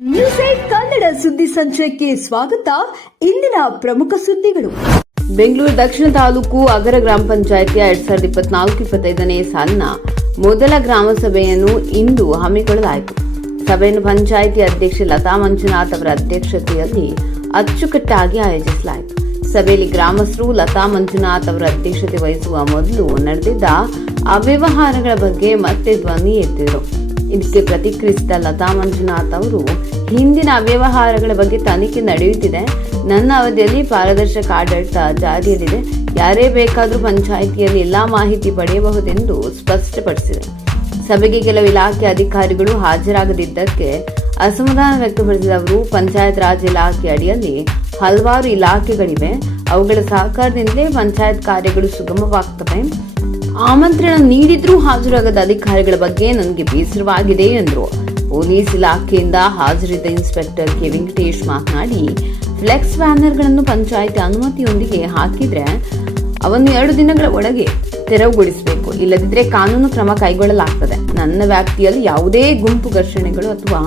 News Kannada ಸುದ್ದಿ ಸಂಚಯಕ್ಕೆ ಸ್ವಾಗತ. ಇಂದಿನ ಪ್ರಮುಖ ಸುದ್ದಿಗಳು. ಬೆಂಗಳೂರು ದಕ್ಷಿಣ ತಾಲೂಕು ಅಗರ ಗ್ರಾಮ ಪಂಚಾಯಿತಿಯ ಎರಡ್ ಸಾವಿರದ ಇಪ್ಪತ್ನಾಲ್ಕು ಇಪ್ಪತ್ತೈದನೇ ಸಾಲಿನ ಮೊದಲ ಗ್ರಾಮ ಸಭೆಯನ್ನು ಇಂದು ಹಮ್ಮಿಕೊಳ್ಳಲಾಯಿತು. ಸಭೆಯನ್ನು ಪಂಚಾಯಿತಿ ಅಧ್ಯಕ್ಷೆ ಲತಾ ಮಂಜುನಾಥ್ ಅವರ ಅಧ್ಯಕ್ಷತೆಯಲ್ಲಿ ಅಚ್ಚುಕಟ್ಟಾಗಿ ಆಯೋಜಿಸಲಾಯಿತು. ಸಭೆಯಲ್ಲಿ ಗ್ರಾಮಸ್ಥರು ಲತಾ ಮಂಜುನಾಥ್ ಅವರ ಅಧ್ಯಕ್ಷತೆ ವಹಿಸುವ ಮೊದಲು ನಡೆದಿದ್ದ ಅವ್ಯವಹಾರಗಳ ಬಗ್ಗೆ ಮತ್ತೆ ಧ್ವನಿ ಎತ್ತಿದರು. ಇದಕ್ಕೆ ಪ್ರತಿಕ್ರಿಯಿಸಿದ ಲತಾ ಮಂಜುನಾಥ್ ಅವರು, ಹಿಂದಿನ ಅವ್ಯವಹಾರಗಳ ಬಗ್ಗೆ ತನಿಖೆ ನಡೆಯುತ್ತಿದೆ. ನನ್ನ ಅವಧಿಯಲ್ಲಿ ಪಾರದರ್ಶಕ ಆಡಳಿತ ಜಾರಿಯಲ್ಲಿದೆ. ಯಾರೇ ಬೇಕಾದರೂ ಪಂಚಾಯಿತಿಯಲ್ಲಿ ಎಲ್ಲ ಮಾಹಿತಿ ಪಡೆಯಬಹುದೆಂದು ಸ್ಪಷ್ಟಪಡಿಸಿದೆ. ಸಭೆಗೆ ಕೆಲವು ಇಲಾಖೆ ಅಧಿಕಾರಿಗಳು ಹಾಜರಾಗದಿದ್ದಕ್ಕೆ ಅಸಮಾಧಾನ ವ್ಯಕ್ತಪಡಿಸಿದ ಅವರು, ಪಂಚಾಯತ್ ರಾಜ್ ಇಲಾಖೆ ಅಡಿಯಲ್ಲಿ ಹಲವಾರು ಇಲಾಖೆಗಳಿವೆ. ಅವುಗಳ ಸಹಕಾರದಿಂದಲೇ ಪಂಚಾಯತ್ ಕಾರ್ಯಗಳು ಸುಗಮವಾಗ್ತವೆ. ಆಮಂತ್ರಣ ನೀಡಿದ್ರೂ ಹಾಜರಾಗದ ಅಧಿಕಾರಿಗಳ ಬಗ್ಗೆ ನನಗೆ ಬೇಸರವಾಗಿದೆ ಎಂದರು. ಪೊಲೀಸ್ ಇಲಾಖೆಯಿಂದ ಹಾಜರಿದ್ದ ಇನ್ಸ್ಪೆಕ್ಟರ್ ಕೆ ವೆಂಕಟೇಶ್ ಮಾತನಾಡಿ, ಫ್ಲೆಕ್ಸ್ ಬ್ಯಾನರ್ಗಳನ್ನು ಪಂಚಾಯಿತಿ ಅನುಮತಿಯೊಂದಿಗೆ ಹಾಕಿದ್ರೆ ಅವನ್ನು ಎರಡು ದಿನಗಳ ಒಳಗೆ ತೆರವುಗೊಳಿಸಬೇಕು. ಇಲ್ಲದಿದ್ದರೆ ಕಾನೂನು ಕ್ರಮ ಕೈಗೊಳ್ಳಲಾಗ್ತದೆ. ನನ್ನ ವ್ಯಾಪ್ತಿಯಲ್ಲಿ ಯಾವುದೇ ಗುಂಪು ಘರ್ಷಣೆಗಳು ಅಥವಾ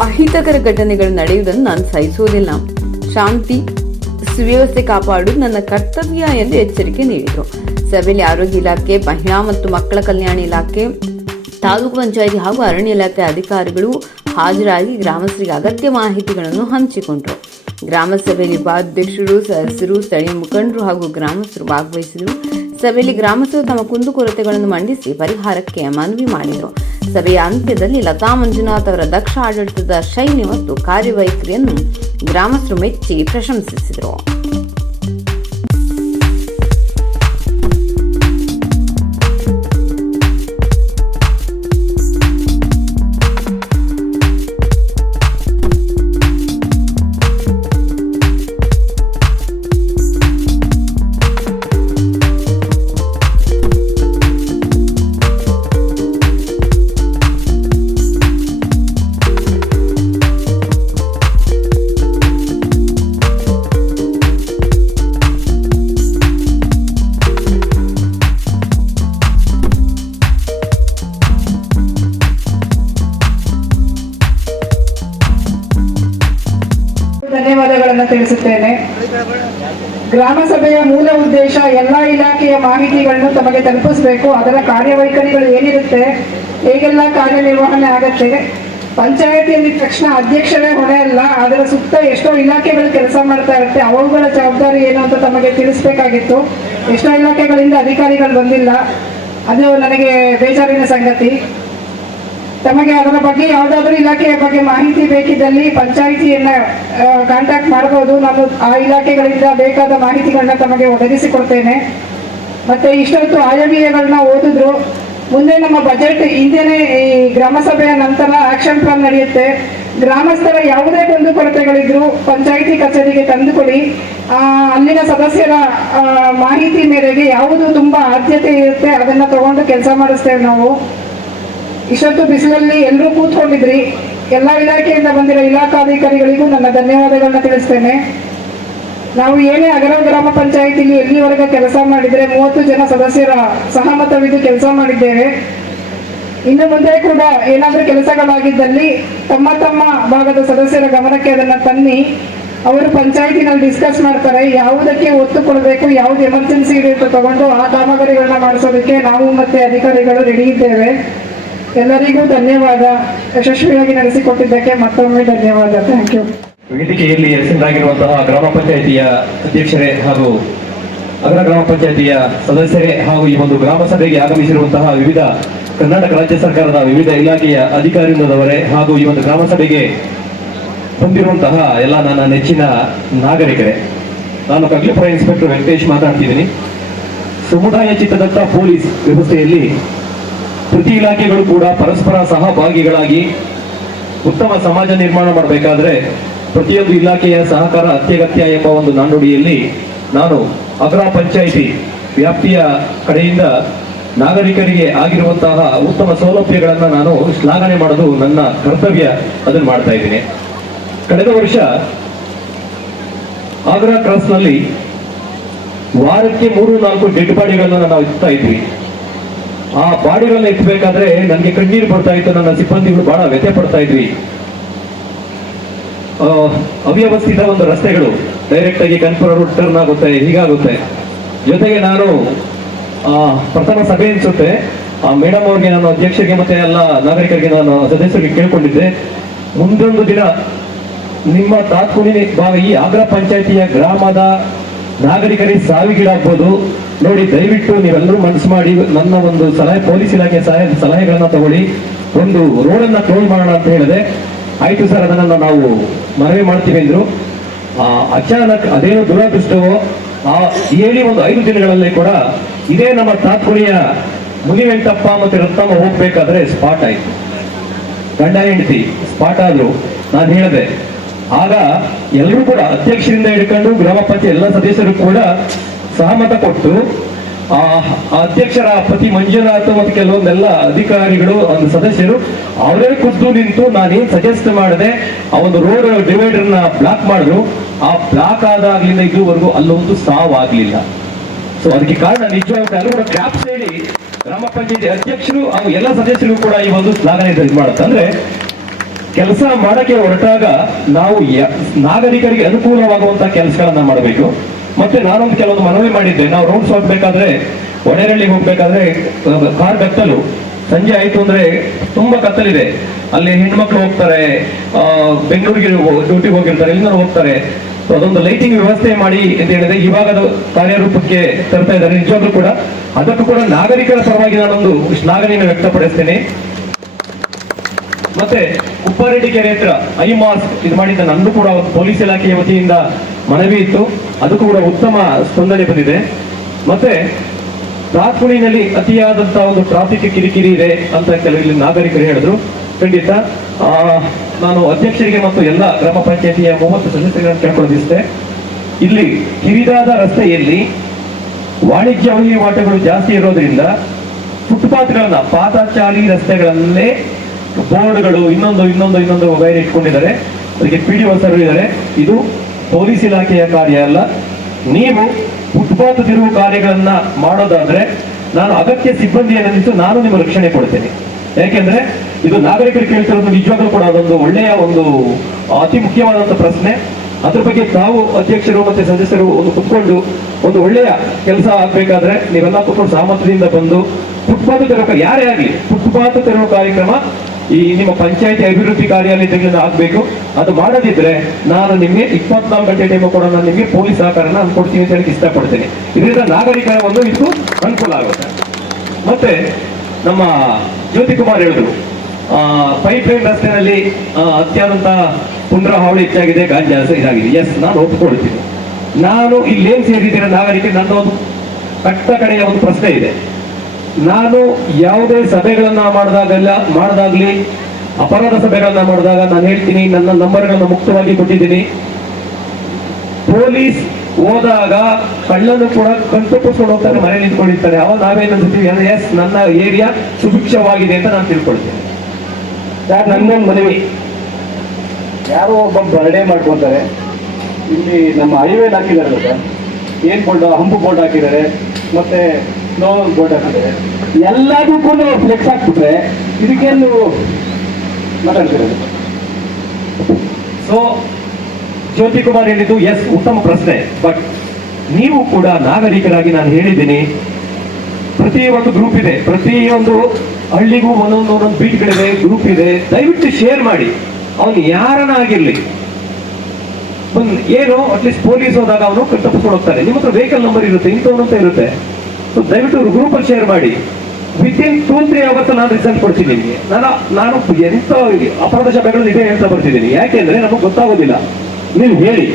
ಅಹಿತಕರ ಘಟನೆಗಳು ನಡೆಯುವುದನ್ನು ನಾನು ಸಹಿಸುವುದಿಲ್ಲ. ಶಾಂತಿ ಸುವ್ಯವಸ್ಥೆ ಕಾಪಾಡುವುದು ನನ್ನ ಕರ್ತವ್ಯ ಎಂದು ಎಚ್ಚರಿಕೆ ನೀಡಿದರು. ಸಭೆಯಲ್ಲಿ ಆರೋಗ್ಯ ಇಲಾಖೆ, ಮಹಿಳಾ ಮತ್ತು ಮಕ್ಕಳ ಕಲ್ಯಾಣ ಇಲಾಖೆ, ತಾಲೂಕು ಪಂಚಾಯಿತಿ ಹಾಗೂ ಅರಣ್ಯ ಇಲಾಖೆ ಅಧಿಕಾರಿಗಳು ಹಾಜರಾಗಿ ಗ್ರಾಮಸ್ಥರಿಗೆ ಅಗತ್ಯ ಮಾಹಿತಿಗಳನ್ನು ಹಂಚಿಕೊಂಡರು. ಗ್ರಾಮ ಸಭೆಯಲ್ಲಿ ಉಪಾಧ್ಯಕ್ಷರು, ಸದಸ್ಯರು, ಸ್ಥಳೀಯ ಮುಖಂಡರು ಹಾಗೂ ಗ್ರಾಮಸ್ಥರು ಭಾಗವಹಿಸಿದರು. ಸಭೆಯಲ್ಲಿ ಗ್ರಾಮಸ್ಥರು ತಮ್ಮ ಕುಂದುಕೊರತೆಗಳನ್ನು ಮಂಡಿಸಿ ಪರಿಹಾರಕ್ಕೆ ಮನವಿ ಮಾಡಿದರು. ಸಭೆಯ ಅಂತ್ಯದಲ್ಲಿ ಲತಾ ಮಂಜುನಾಥ್ ಅವರ ದಕ್ಷ ಆಡಳಿತದ ಶೈಲಿ ಮತ್ತು ಕಾರ್ಯವೈಖರಿಯನ್ನು ಗ್ರಾಮಸ್ಥರು ಮೆಚ್ಚಿ ಪ್ರಶಂಸಿಸಿದರು. ಮೂಲ ಉದ್ದೇಶ ಎಲ್ಲ ಇಲಾಖೆಯ ಮಾಹಿತಿಗಳನ್ನು ತಮಗೆ ತಲುಪಿಸಬೇಕು. ಅದರ ಕಾರ್ಯವೈಖರಿಗಳು ಏನಿರುತ್ತೆ, ಹೇಗೆಲ್ಲ ಕಾರ್ಯನಿರ್ವಹಣೆ ಆಗತ್ತೆ. ಪಂಚಾಯತಿಯಲ್ಲಿ ತಕ್ಷಣ ಅಧ್ಯಕ್ಷರೇ ಹೊಣೆ ಅಲ್ಲ, ಅದರ ಸುತ್ತ ಎಷ್ಟೋ ಇಲಾಖೆಗಳು ಕೆಲಸ ಮಾಡ್ತಾ ಇರುತ್ತೆ. ಅವುಗಳ ಜವಾಬ್ದಾರಿ ಏನು ಅಂತ ತಮಗೆ ತಿಳಿಸ್ಬೇಕಾಗಿತ್ತು. ಎಷ್ಟೋ ಇಲಾಖೆಗಳಿಂದ ಅಧಿಕಾರಿಗಳು ಬಂದಿಲ್ಲ. ಅದು ನನಗೆ ಬೇಜಾರಿನ ಸಂಗತಿ. ತಮಗೆ ಅದರ ಬಗ್ಗೆ ಯಾವುದಾದ್ರೂ ಇಲಾಖೆಯ ಬಗ್ಗೆ ಮಾಹಿತಿ ಬೇಕಿದ್ದಲ್ಲಿ ಪಂಚಾಯಿತಿಯನ್ನ ಕಾಂಟ್ಯಾಕ್ಟ್ ಮಾಡಬಹುದು ನಾನು ಆ ಇಲಾಖೆಗಳಿಂದ ಬೇಕಾದ ಮಾಹಿತಿಗಳನ್ನ ತಮಗೆ ಒದಗಿಸಿಕೊಡ್ತೇನೆ ಮತ್ತೆ ಇಷ್ಟೊತ್ತು ಆಯವ್ಯಯಗಳನ್ನ ಓದಿದ್ರು. ಮುಂದೆ ನಮ್ಮ ಬಜೆಟ್ ಹಿಂದೆನೆ ಈ ಗ್ರಾಮ ಸಭೆಯ ನಂತರ ಆಕ್ಷನ್ ಪ್ಲಾನ್ ನಡೆಯುತ್ತೆ. ಗ್ರಾಮಸ್ಥರ ಯಾವುದೇ ಕುಂದುಕೊರತೆಗಳಿದ್ರು ಪಂಚಾಯಿತಿ ಕಚೇರಿಗೆ ತಂದುಕೊಡಿ. ಅಲ್ಲಿನ ಸದಸ್ಯರ ಮಾಹಿತಿ ಮೇರೆಗೆ ಯಾವುದು ತುಂಬಾ ಆದ್ಯತೆ ಇರುತ್ತೆ, ಅದನ್ನ ತಗೊಂಡು ಕೆಲಸ ಮಾಡಿಸ್ತೇವೆ ನಾವು. ಇಷ್ಟೊತ್ತು ಬಿಸಿಲಲ್ಲಿ ಎಲ್ಲರೂ ಕೂತ್ಕೊಂಡಿದ್ರಿ. ಎಲ್ಲ ಇಲಾಖೆಯಿಂದ ಬಂದಿರೋ ಇಲಾಖಾಧಿಕಾರಿಗಳಿಗೂ ನನ್ನ ಧನ್ಯವಾದಗಳನ್ನ ತಿಳಿಸ್ತೇನೆ. ನಾವು ಏನೇ ಅಗರ ಗ್ರಾಮ ಪಂಚಾಯಿತಿಲಿ ಎಲ್ಲಿವರೆಗೆ ಕೆಲಸ ಮಾಡಿದ್ರೆ ಮೂವತ್ತು ಜನ ಸದಸ್ಯರ ಸಹಮತವಿದ್ದು ಕೆಲಸ ಮಾಡಿದ್ದೇವೆ. ಇನ್ನು ಮುಂದೆ ಕೂಡ ಏನಾದರೂ ಕೆಲಸಗಳಾಗಿದ್ದಲ್ಲಿ ತಮ್ಮ ತಮ್ಮ ಭಾಗದ ಸದಸ್ಯರ ಗಮನಕ್ಕೆ ಅದನ್ನ ತನ್ನಿ. ಅವರು ಪಂಚಾಯತಿನಲ್ಲಿ ಡಿಸ್ಕಸ್ ಮಾಡ್ತಾರೆ, ಯಾವುದಕ್ಕೆ ಒತ್ತು ಕೊಡಬೇಕು, ಯಾವ್ದು ಎಮರ್ಜೆನ್ಸಿ ಇರುತ್ತೆ ತಗೊಂಡು ಆ ಕಾಮಗಾರಿಗಳನ್ನ ಮಾಡಿಸೋದಕ್ಕೆ ನಾವು ಮತ್ತೆ ಅಧಿಕಾರಿಗಳು ರೆಡಿ ಇದ್ದೇವೆ. ಎಲ್ಲರಿಗೂ ಧನ್ಯವಾದ. ಯಶಸ್ವಿಯಾಗಿ ನಡೆಸಿಕೊಟ್ಟಿದ್ದಕ್ಕೆ ಮತ್ತೊಮ್ಮೆ ಧನ್ಯವಾದ. ಥ್ಯಾಂಕ್ ಯು ವೇದಿಕೆಯಲ್ಲಿ ಹೆಸರಾಗಿರುವಂತಹ ಗ್ರಾಮ ಪಂಚಾಯಿತಿಯ ಅಧ್ಯಕ್ಷರೇ ಹಾಗೂ ಅಗ್ರ ಗ್ರಾಮ ಪಂಚಾಯಿತಿಯ ಸದಸ್ಯರೇ ಹಾಗೂ ಈ ಒಂದು ಗ್ರಾಮ ಸಭೆಗೆ ಆಗಮಿಸಿರುವಂತಹ ವಿವಿಧ ಕರ್ನಾಟಕ ರಾಜ್ಯ ಸರ್ಕಾರದ ವಿವಿಧ ಇಲಾಖೆಯ ಅಧಿಕಾರಿಗಳವರೇ ಹಾಗೂ ಈ ಒಂದು ಗ್ರಾಮ ಸಭೆಗೆ ಬಂದಿರುವಂತಹ ಎಲ್ಲ ನನ್ನ ನೆಚ್ಚಿನ ನಾಗರಿಕರೇ. ನಾನು ಕಗ್ಲಿಪುರ ಇನ್ಸ್ಪೆಕ್ಟರ್ ವೆಂಕಟೇಶ್ ಮಾತಾಡ್ತಿದ್ದೀನಿ. ಸಮುದಾಯ ಚಿತ್ತದತ್ತ ಪೊಲೀಸ್ ವ್ಯವಸ್ಥೆಯಲ್ಲಿ ಪ್ರತಿ ಇಲಾಖೆಗಳು ಕೂಡ ಪರಸ್ಪರ ಸಹಭಾಗಿಗಳಾಗಿ ಉತ್ತಮ ಸಮಾಜ ನಿರ್ಮಾಣ ಮಾಡಬೇಕಾದ್ರೆ ಪ್ರತಿಯೊಂದು ಇಲಾಖೆಯ ಸಹಕಾರ ಅತ್ಯಗತ್ಯ ಎಂಬ ಒಂದು ನಾಣ್ಣುಡಿಯಲ್ಲಿ ನಾನು ಅಗ್ರ ಪಂಚಾಯಿತಿ ವ್ಯಾಪ್ತಿಯ ಕಡೆಯಿಂದ ನಾಗರಿಕರಿಗೆ ಆಗಿರುವಂತಹ ಉತ್ತಮ ಸೌಲಭ್ಯಗಳನ್ನು ನಾನು ಶ್ಲಾಘನೆ ಮಾಡೋದು ನನ್ನ ಕರ್ತವ್ಯ. ಅದನ್ನು ಮಾಡ್ತಾ ಇದ್ದೀನಿ. ಕಳೆದ ವರ್ಷ ಆಗ್ರಾ ಕ್ರಾಸ್ನಲ್ಲಿ ವಾರಕ್ಕೆ ಮೂರು ನಾಲ್ಕು ಡೆಡ್ ಬಾಡಿಗಳನ್ನು ನಾವು ಇಡ್ತಾ ಇದ್ವಿ. ಆ ಬಾಡಿಗಳನ್ನ ಇಟ್ಬೇಕಾದ್ರೆ ನನಗೆ ಕಣ್ಣೀರು ಬರ್ತಾ ಇತ್ತು, ನನ್ನ ಸಿಬ್ಬಂದಿಗಳು ಬಹಳ ವ್ಯಥೆ ಪಡ್ತಾ ಇದ್ವಿ. ಅವ್ಯವಸ್ಥಿತ ಒಂದು ರಸ್ತೆಗಳು ಡೈರೆಕ್ಟ್ ಆಗಿ ಕನ್ಪುರ ರೋಡ್ ಟರ್ನ್ ಆಗುತ್ತೆ, ಹೀಗಾಗುತ್ತೆ. ಜೊತೆಗೆ ನಾನು ಪ್ರಥಮ ಸಭೆ ಅನ್ಸುತ್ತೆ. ಆ ಮೇಡಮ್ ಅವ್ರಿಗೆ ನಾನು ಅಧ್ಯಕ್ಷರಿಗೆ ಮತ್ತೆ ಎಲ್ಲ ನಾಗರಿಕರಿಗೆ ನಾನು ಸದಸ್ಯರಿಗೆ ಕೇಳ್ಕೊಂಡಿದ್ದೆ. ಮುಂದೊಂದು ದಿನ ನಿಮ್ಮ ತಾತ್ಕೂಲಿ ಭಾಗ ಈ ಆಗ್ರಾ ಪಂಚಾಯಿತಿಯ ಗ್ರಾಮದ ನಾಗರಿಕರಿಗೆ ಸಾವಿಗೀಡಾಗ್ಬೋದು. ನೋಡಿ, ದಯವಿಟ್ಟು ನೀವೆಲ್ಲರೂ ಮನಸ್ಸು ಮಾಡಿ ನನ್ನ ಒಂದು ಸಲಹೆ, ಪೊಲೀಸ್ ಇಲಾಖೆ ಸಲಹೆ ಸಲಹೆಗಳನ್ನ ತಗೊಳ್ಳಿ. ಒಂದು ರೋಡನ್ನ ಕ್ಲೋಸ್ ಮಾಡೋಣ ಅಂತ ಹೇಳಿದೆ. ಆಯ್ತು ಸರ್, ಅದನ್ನ ನಾವು ಮನವಿ ಮಾಡ್ತೀವಿ ಅಂದ್ರು. ಅಚಾನಕ್ ಅದೇನು ದುರಾದೃಷ್ಟವೋ, ಆ ಹೇಳಿ ಒಂದು ಐದು ದಿನಗಳಲ್ಲಿ ಕೂಡ ಇದೇ ನಮ್ಮ ತಾತ್ಕೂಲಿಯ ಮುನಿವೆಂಟಪ್ಪ ಮತ್ತೆ ರತ್ನಮ್ಮ ಹೋಗ್ಬೇಕಾದ್ರೆ ಸ್ಪಾಟ್ ಆಯ್ತು. ಗಂಡ ಹೆಂಡತಿ, ಸ್ಪಾಟ್ ಆದ್ರು. ನಾನು ಹೇಳಿದೆ ಆಗ ಎಲ್ಲರೂ ಕೂಡ ಅಧ್ಯಕ್ಷರಿಂದ ಹಿಡ್ಕೊಂಡು ಗ್ರಾಮ ಪಂಚಾಯತ್ ಎಲ್ಲ ಸದಸ್ಯರು ಕೂಡ ಸಹಮತ ಕೊಟ್ಟು, ಆ ಅಧ್ಯಕ್ಷರ ಪತಿ ಮಂಜುನಾಥ್ ಮತ್ತು ಕೆಲವೊಂದೆಲ್ಲ ಅಧಿಕಾರಿಗಳು, ಒಂದು ಸದಸ್ಯರು ಅವರೇ ಖುದ್ದು ನಿಂತು ನಾನೇನ್ ಸಜೆಸ್ಟ್ ಮಾಡಿದೆ ಆ ಒಂದು ರೋಡ್ ಡಿವೈಡರ್ನ ಬ್ಲಾಕ್ ಮಾಡಿದ್ರು. ಆ ಬ್ಲಾಕ್ ಆದಾಗ್ಲಿಂದ ಇದುವರೆಗೂ ಅಲ್ಲೊಂದು ಸಾವಾಗ್ಲಿಲ್ಲ. ಸೊ ಅದಕ್ಕೆ ಕಾರಣ ನಿಜವಾಗ್ಲೂ ಎಲ್ಲರೂ ಸೇರಿ ಗ್ರಾಮ ಪಂಚಾಯತಿ ಅಧ್ಯಕ್ಷರು ಹಾಗೂ ಎಲ್ಲ ಸದಸ್ಯರಿಗೂ ಕೂಡ ಈ ಒಂದು ಶ್ಲಾಘನೆ ಮಾಡುತ್ತೆ ಅಂದ್ರೆ ಕೆಲಸ ಮಾಡಕ್ಕೆ ಹೊರಟಾಗ ನಾವು ನಾಗರಿಕರಿಗೆ ಅನುಕೂಲವಾಗುವಂತಹ ಕೆಲಸಗಳನ್ನ ಮಾಡಬೇಕು. ಮತ್ತೆ ನಾನೊಂದು ಕೆಲವೊಂದು ಮನವಿ ಮಾಡಿದ್ದೆ. ನಾವು ರೋಡ್ಸ್ ಹೋಗ್ಬೇಕಾದ್ರೆ ಒಡೆರಳ್ಳಿಗೆ ಹೋಗ್ಬೇಕಾದ್ರೆ ಕಾರ್ ಕತ್ತಲು. ಸಂಜೆ ಆಯ್ತು ಅಂದ್ರೆ ತುಂಬಾ ಕತ್ತಲಿದೆ. ಅಲ್ಲಿ ಹೆಣ್ಮಕ್ಳು ಹೋಗ್ತಾರೆ ಬೆಂಗಳೂರಿಗೆ ಡ್ಯೂಟಿಗೆ ಹೋಗಿರ್ತಾರೆ, ಎಲ್ಲರೂ ಹೋಗ್ತಾರೆ. ಅದೊಂದು ಲೈಟಿಂಗ್ ವ್ಯವಸ್ಥೆ ಮಾಡಿ ಅಂತ ಹೇಳಿದ್ರೆ ಅದು ಕಾರ್ಯರೂಪಕ್ಕೆ ತರ್ತಾ ಇದ್ದಾರೆ. ನಿಜವಾಗ್ಲೂ ಕೂಡ ಅದಕ್ಕೂ ಕೂಡ ನಾಗರಿಕರ ಪರವಾಗಿ ನಾನೊಂದು ಶ್ಲಾಘನೆಯನ್ನು ವ್ಯಕ್ತಪಡಿಸ್ತೇನೆ. ಮತ್ತೆ ಉಪ್ಪಾರೆಡ್ಡಿ ಕೆರೆ ಹತ್ರ ಐ ಮಾಸ್ಕ್ ಇದು ಮಾಡಿದ್ದ ನಂದು ಕೂಡ ಪೊಲೀಸ್ ಇಲಾಖೆಯ ವತಿಯಿಂದ ಮನವಿ ಇತ್ತು. ಅದಕ್ಕೂ ಕೂಡ ಉತ್ತಮ ಸ್ಪಂದನೆ ಬಂದಿದೆ. ಮತ್ತೆ ರಾತ್ಪುಳಿನಲ್ಲಿ ಅತಿಯಾದಂತಹ ಒಂದು ಟ್ರಾಫಿಕ್ ಕಿರಿಕಿರಿ ಇದೆ ಅಂತ ಕೆಲವು ನಾಗರಿಕರು ಹೇಳಿದ್ರು. ಖಂಡಿತ. ನಾನು ಅಧ್ಯಕ್ಷರಿಗೆ ಮತ್ತು ಎಲ್ಲ ಗ್ರಾಮ ಪಂಚಾಯತಿಯ ಮೂವತ್ತು ಸದಸ್ಯರನ್ನು ಕೇಳ್ಕೊಳ್ಳಿಸಿದೆ ಇಲ್ಲಿ ಕಿರಿದಾದ ರಸ್ತೆಯಲ್ಲಿ ವಾಣಿಜ್ಯ ವಹಿವಾಟುಗಳು ಜಾಸ್ತಿ ಇರೋದ್ರಿಂದ, ಫುಟ್ಪಾತ್ಗಳನ್ನ ಪಾದಚಾರಿ ರಸ್ತೆಗಳಲ್ಲೇ ಬೋರ್ಡ್ಗಳು, ಇನ್ನೊಂದು ಇನ್ನೊಂದು ಇನ್ನೊಂದು ವೈರ್ ಇಟ್ಕೊಂಡಿದ್ದಾರೆ. ಅದಕ್ಕೆ ಪಿ ಡಿ ಸರ್ ಇದ್ದಾರೆ. ಇದು ಪೊಲೀಸ್ ಇಲಾಖೆಯ ಕಾರ್ಯ ಅಲ್ಲ. ನೀವು ಫುಟ್ಪಾತ್ ತಿರುವು ಕಾರ್ಯಗಳನ್ನ ಮಾಡೋದಾದ್ರೆ ನಾನು ಅಗತ್ಯ ಸಿಬ್ಬಂದಿಯನ್ನು ನಿಲ್ಲಿಸಿ ನಾನು ನಿಮ್ಮ ರಕ್ಷಣೆ ಕೊಡ್ತೇನೆ. ಯಾಕೆಂದ್ರೆ ಇದು ನಾಗರಿಕರು ಕೇಳ್ತಿರೋದು ನಿಜವಾಗ್ಲೂ ಕೂಡ ಅದೊಂದು ಒಳ್ಳೆಯ ಒಂದು ಅತಿ ಮುಖ್ಯವಾದಂತ ಪ್ರಶ್ನೆ. ಅದ್ರ ಬಗ್ಗೆ ತಾವು ಅಧ್ಯಕ್ಷರು ಮತ್ತೆ ಸದಸ್ಯರು ಒಂದು ಕುತ್ಕೊಂಡು ಒಂದು ಒಳ್ಳೆಯ ಕೆಲಸ ಆಗ್ಬೇಕಾದ್ರೆ ನೀವೆಲ್ಲ ಕುತ್ಕೊಂಡು ಸಾಮರ್ಥ್ಯದಿಂದ ಬಂದು ಫುಟ್ಪಾತ್ ತೆರವು ಯಾರೇ ಆಗಲಿ ಫುಟ್ಪಾತ್ ತೆರವು ಕಾರ್ಯಕ್ರಮ ಈ ನಿಮ್ಮ ಪಂಚಾಯತಿ ಅಭಿವೃದ್ಧಿ ಕಾರ್ಯಾಲಯದಲ್ಲಿ ಆಗ್ಬೇಕು. ಅದು ಮಾಡದಿದ್ರೆ ನಾನು ನಿಮಗೆ ಇಪ್ಪತ್ನಾಲ್ಕು ಗಂಟೆ ಟೈಮ್ ಕೂಡ ನಾನು ನಿಮಗೆ ಪೊಲೀಸ್ ಸಹಕಾರನ ಕೊಡ್ತೀನಿ ಅಂತ ಹೇಳಿ ಇಷ್ಟಪಡ್ತೇನೆ. ಇದರಿಂದ ನಾಗರಿಕರ ಒಂದು ಇದು ಅನುಕೂಲ ಆಗುತ್ತೆ. ಮತ್ತೆ ನಮ್ಮ ಜ್ಯೋತಿ ಕುಮಾರ್ ಹೇಳಿದ್ರು ಪೈಪ್ ಲೈನ್ ರಸ್ತೆಯಲ್ಲಿ ಅತ್ಯಂತ ಪುಂಡ್ರ ಹಾವಳಿ ಹೆಚ್ಚಾಗಿದೆ ಗಾಂಜಾ ಇದಾಗಿದೆ. ಎಸ್ ನಾನು ಒಪ್ಪಿಕೊಳ್ತೀನಿ ನಾನು ಇಲ್ಲೇನು ಸೇರಿದ್ದೀರ ನಾಗರಿಕ ನನ್ನ ಒಂದು ಕಟ್ಟ ಕಡೆಯ ಒಂದು ಪ್ರಶ್ನೆ ಇದೆ. ನಾನು ಯಾವುದೇ ಸಭೆಗಳನ್ನ ಮಾಡಿದಾಗೆಲ್ಲ, ಮಾಡಿದಾಗ್ಲಿ, ಅಪರಾಧ ಸಭೆಗಳನ್ನ ಮಾಡಿದಾಗ ನಾನು ಹೇಳ್ತೀನಿ, ನನ್ನ ನಂಬರ್ಗಳನ್ನು ಮುಕ್ತವಾಗಿ ಕೊಟ್ಟಿದ್ದೀನಿ. ಪೊಲೀಸ್ ಹೋದಾಗ ಕಳ್ಳನು ಕೂಡ ಕಣ್ತಪ್ಪಿಸ್ಕೊಂಡು ಹೋಗ್ತಾರೆ ಮನೆ ನಿಂತ್ಕೊಂಡಿರ್ತಾರೆ ಅವಾಗ ನಾವೇನು ಅಂತೀವಿ ಎಸ್ ನನ್ನ ಏರಿಯಾ ಸುಭಿಕ್ಷವಾಗಿದೆ ಅಂತ ನಾನು ತಿಳ್ಕೊಳ್ತೇನೆ. ನನ್ನೊಂದು ಮನವಿ? ಯಾರೋ ಒಬ್ಬ ಬರ್ಡೇ ಮಾಡ್ಕೊತಾರೆ. ಇಲ್ಲಿ ನಮ್ಮ ಹೈವೇಲಿ ಹಾಕಿದ್ದಾರೆ ಸರ್ ಏನ್ ಬೋರ್ಡ್, ಹಂಪು ಬೋರ್ಡ್ ಹಾಕಿದ್ದಾರೆ. ಮತ್ತೆ ಸ್ನೋ ಬೋರ್ಡ್ ಎಲ್ಲದಕ್ಕೂ ಫ್ಲೆಕ್ಸ್ ಹಾಕ್ಬಿಟ್ರೆ ಇದಕ್ಕೇನು ಮಾತಾಡ್ತಿರೋದು ಸೊ ಜ್ಯೋತಿ ಕುಮಾರ್ ಹೇಳಿದ್ದು ಎಸ್ ಉತ್ತಮ ಪ್ರಶ್ನೆ. ಬಟ್ ನೀವು ಕೂಡ ನಾಗರಿಕರಾಗಿ ನಾನು ಹೇಳಿದ್ದೀನಿ. ಒಂದು ಗ್ರೂಪ್ ಇದೆ. ಪ್ರತಿಯೊಂದು ಹಳ್ಳಿಗೂ ಒಂದೊಂದು ಒಂದೊಂದು ಬೀಟ್ಗಳಿದೆ ಗ್ರೂಪ್ ಇದೆ. ದಯವಿಟ್ಟು ಶೇರ್ ಮಾಡಿ. ಅವನು ಯಾರನ್ನ ಆಗಿರ್ಲಿ ಒಂದ್ ಏನು ಅಟ್ಲೀಸ್ಟ್ ಪೊಲೀಸ್ ಹೋದಾಗ ಅವನು ತಪ್ಪಿಸ್ಕೊಂಡು ಹೋಗ್ತಾನೆ. ನಿಮ್ಮ ಹತ್ರ ವೆಹಿಕಲ್ ನಂಬರ್ ಇರುತ್ತೆ ಇಂಥವ್ನು ಅಂತ ಇರುತ್ತೆ. ದಯವಿಟ್ಟು ಗ್ರೂಪ್ ಅಲ್ಲಿ ಶೇರ್ ಮಾಡಿ. Within two three hours ನಾನು ರಿಸಲ್ಟ್ ಕೊಡ್ತೀನಿ ನಾನು ನಾನು ಎಂತ ಅಪರಾಧ ಶಾಖಗಳಲ್ಲಿ ಇದೆ ಹೇಳ್ತಾ ಬರ್ತಿದ್ದೀನಿ. ಯಾಕೆಂದ್ರೆ ನಮಗೆ ಗೊತ್ತಾಗೋದಿಲ್ಲ. ನೀವು ಹೇಳಿ.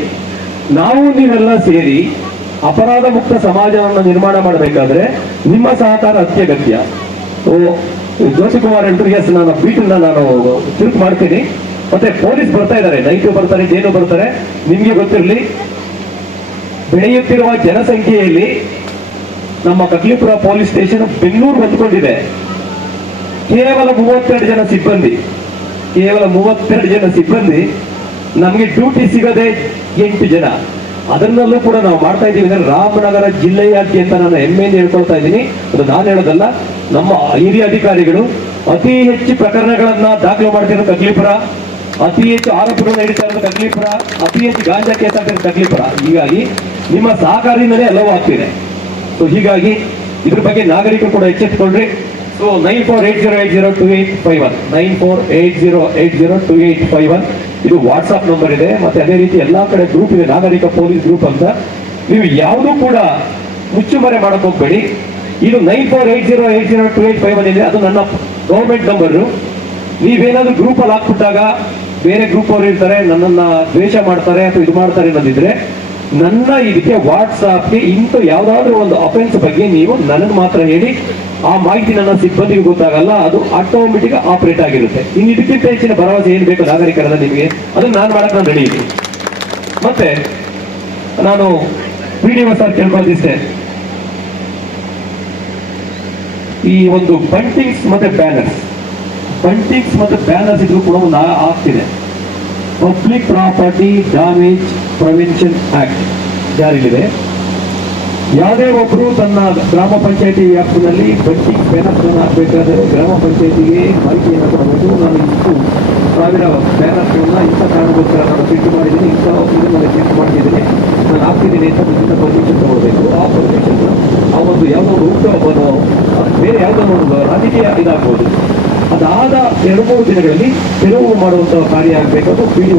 ನಾವು ನೀವೆಲ್ಲ ಸೇರಿ ಅಪರಾಧ ಮುಕ್ತ ಸಮಾಜವನ್ನು ನಿರ್ಮಾಣ ಮಾಡಬೇಕಾದ್ರೆ ನಿಮ್ಮ ಸಹಕಾರ ಅತ್ಯಗತ್ಯ. ಓ ಜ್ಯೋತಿ ಕುಮಾರ್ ಹೇಳಿದ್ರು ಎಸ್ ನಾನು ಬೀಟನ್ನ ನಾನು ಚುರುಕು ಮಾಡ್ತೀನಿ. ಮತ್ತೆ ಪೊಲೀಸ್ ಬರ್ತಾ ಇದ್ದಾರೆ. ನೈಟು ಬರ್ತಾರೆ ಜೇನು ಬರ್ತಾರೆ. ನಿಮ್ಗೆ ಗೊತ್ತಿರಲಿ. ಬೆಳೆಯುತ್ತಿರುವ ಜನಸಂಖ್ಯೆಯಲ್ಲಿ ನಮ್ಮ ಕಗ್ಲಿಪುರ ಪೊಲೀಸ್ ಸ್ಟೇಷನ್ ಬೆಂಗಳೂರು ಹೊಂದ್ಕೊಂಡಿದೆ ಕೇವಲ ಮೂವತ್ತೆರಡು ಜನ ಸಿಬ್ಬಂದಿ. ಕೇವಲ ಮೂವತ್ತೆರಡು ಜನ ಸಿಬ್ಬಂದಿ. ನಮಗೆ ಡ್ಯೂಟಿ ಸಿಗದೆ ಎಂಟು ಜನ. ಅದನ್ನಲ್ಲೂ ಕೂಡ ನಾವು ಮಾಡ್ತಾ ಇದ್ದೀವಿ. ಅಂದ್ರೆ ರಾಮನಗರ ಅಂತ ನಾನು ಹೆಮ್ಮೆಯಿಂದ ಹೇಳ್ಕೊಳ್ತಾ ಇದ್ದೀನಿ. ಅದು ನಾನು ಹೇಳೋದಲ್ಲ, ನಮ್ಮ ಹಿರಿಯ ಅಧಿಕಾರಿಗಳು ಅತಿ ಹೆಚ್ಚು ಪ್ರಕರಣಗಳನ್ನ ದಾಖಲು ಮಾಡ್ತಿರೋ ಕಗ್ಲಿಪುರ. ಅತಿ ಹೆಚ್ಚು ಆರೋಪಗಳನ್ನ ನಡೀತಾ ಇರೋದು ಕಗ್ಲಿಪುರ. ಅತಿ ಹೆಚ್ಚು ಗಾಂಜಾ ಕೇಸ್ ಆಗ್ತಿರೋದು ಕಗ್ಲಿಪುರ. ಹೀಗಾಗಿ ನಿಮ್ಮ ಸಹಕಾರದಿಂದಲೇ ಎಲ್ಲವೂ ಆಗ್ತಿದೆ. ಸೊ ಹೀಗಾಗಿ ಇದ್ರ ಬಗ್ಗೆ ನಾಗರಿಕರು ಕೂಡ ಎಚ್ಚೆತ್ತುಕೊಂಡ್ರಿ. So nine four eight zero eight zero two eight five one nine four eight zero eight zero two eight five one ಇದು ವಾಟ್ಸಾಪ್ ನಂಬರ್ ಇದೆ. ಮತ್ತೆ ಅದೇ ರೀತಿ ಎಲ್ಲಾ ಕಡೆ ಗ್ರೂಪ್ ಇದೆ. ನಾಗರಿಕ ಪೊಲೀಸ್ ಗ್ರೂಪ್ ಅಂತ. ನೀವು ಯಾವುದೂ ಕೂಡ ಮುಚ್ಚುಮರೆ ಮಾಡಕ್ ಹೋಗ್ಬೇಡಿ. ಇದು nine four eight zero eight zero two eight five one ಇದೆ ಅದು ನನ್ನ ಗೌರ್ಮೆಂಟ್ ನಂಬರು ನೀವೇನಾದ್ರೂ ಗ್ರೂಪ್ ಅಲ್ಲಿ ಹಾಕ್ಬಿಟ್ಟಾಗ ಬೇರೆ ಗ್ರೂಪ್ ಅವರು ಇರ್ತಾರೆ, ನನ್ನನ್ನ ದ್ವೇಷ ಮಾಡ್ತಾರೆ ಅಥವಾ ಇದು ಮಾಡ್ತಾರೆ ಅನ್ನೋದಿದ್ರೆ ನನ್ನ ಇದಕ್ಕೆ ವಾಟ್ಸಾಪ್ಗೆ ಇಂಥ ಯಾವುದಾದ್ರೂ ಒಂದು ಅಫೆನ್ಸ್ ಬಗ್ಗೆ ನೀವು ನನಗೆ ಮಾತ್ರ ಹೇಳಿ, ಆ ಮಾಹಿತಿ ನನ್ನ ಸಿಬ್ಬಂದಿಗೆ ಗೊತ್ತಾಗಲ್ಲ, ಅದು ಆಟೋಮೆಟಿಕ್ ಆಪರೇಟ್ ಆಗಿರುತ್ತೆ. ಇನ್ನು ಇದಕ್ಕಿಂತ ಹೆಚ್ಚಿನ ಭರವಸೆ ಏನು ಬೇಕು ನಾಗರಿಕರನ್ನ ನಿಮಗೆ? ಅದನ್ನ ನಾನು ಮಾಡಕ್ ನಾನು ರೆಡಿ ಮತ್ತೆ, ನಾನು ವಿಡಿಯೋ ಸರ್ ಕೇಳ್ಕೊಂಡಿದ್ದೆ ಈ ಒಂದು ಬಂಟಿಂಗ್ಸ್ ಮತ್ತೆ ಬ್ಯಾನರ್ಸ್ ಬಂಟಿಂಗ್ಸ್ ಮತ್ತೆ ಬ್ಯಾನರ್ಸ್ ಇದ್ರು ಕೂಡ ಒಂದು ಆಗ್ತಿದೆ. Public property damage prevention act ಜಾರಿಲಿದೆ. ಯಾವುದೇ ಒಬ್ಬರು ತನ್ನ ಗ್ರಾಮ ಪಂಚಾಯತಿ ವ್ಯಾಪ್ತಿನಲ್ಲಿ ಬಟ್ಟಿ ಬ್ಯಾನರ್ಸ್ ಹಾಕಬೇಕಾದರೆ ಗ್ರಾಮ ಪಂಚಾಯತಿಗೆ ಮಾಹಿತಿಯನ್ನು ಕೊಡಬಹುದು ನಾನು ಇಷ್ಟು ಸಾವಿರ ಬ್ಯಾನರ್ಸ್ಗಳನ್ನ ಇಂಥ ಕಾರಣಕ್ಕೋಸ್ಕರ ನಾನು ಪ್ರಿಂಟ್ ಮಾಡಿದ್ದೀನಿ. ಇಂಥ ನಾನು ಪ್ರಿಂಟ್ ಮಾಡಿದ್ದೀನಿ ನಾನು ಹಾಕ್ತಿದ್ದೀನಿ ಅಂತ ಮುಂಚಿನ ಪರ್ಮಿಷನ್ ತಗೊಳ್ಬೇಕು. ಆ ಪರ್ಮಿಷನ್ ಆ ಒಂದು ಯಾವುದೋ ಹುಟ್ಟುಹಬ್ಬನೋ ಬೇರೆ ಯಾವುದೋ ಒಂದು ರಾಜಕೀಯ ಇದಾಗ್ಬೋದು. ಅದಾದ ಎರಡು ಮೂರು ದಿನಗಳಲ್ಲಿ ತೆರವು ಮಾಡುವಂತಹ ಕಾರ್ಯ ಆಗಬೇಕು ಅದು ಪಿ ಡಿ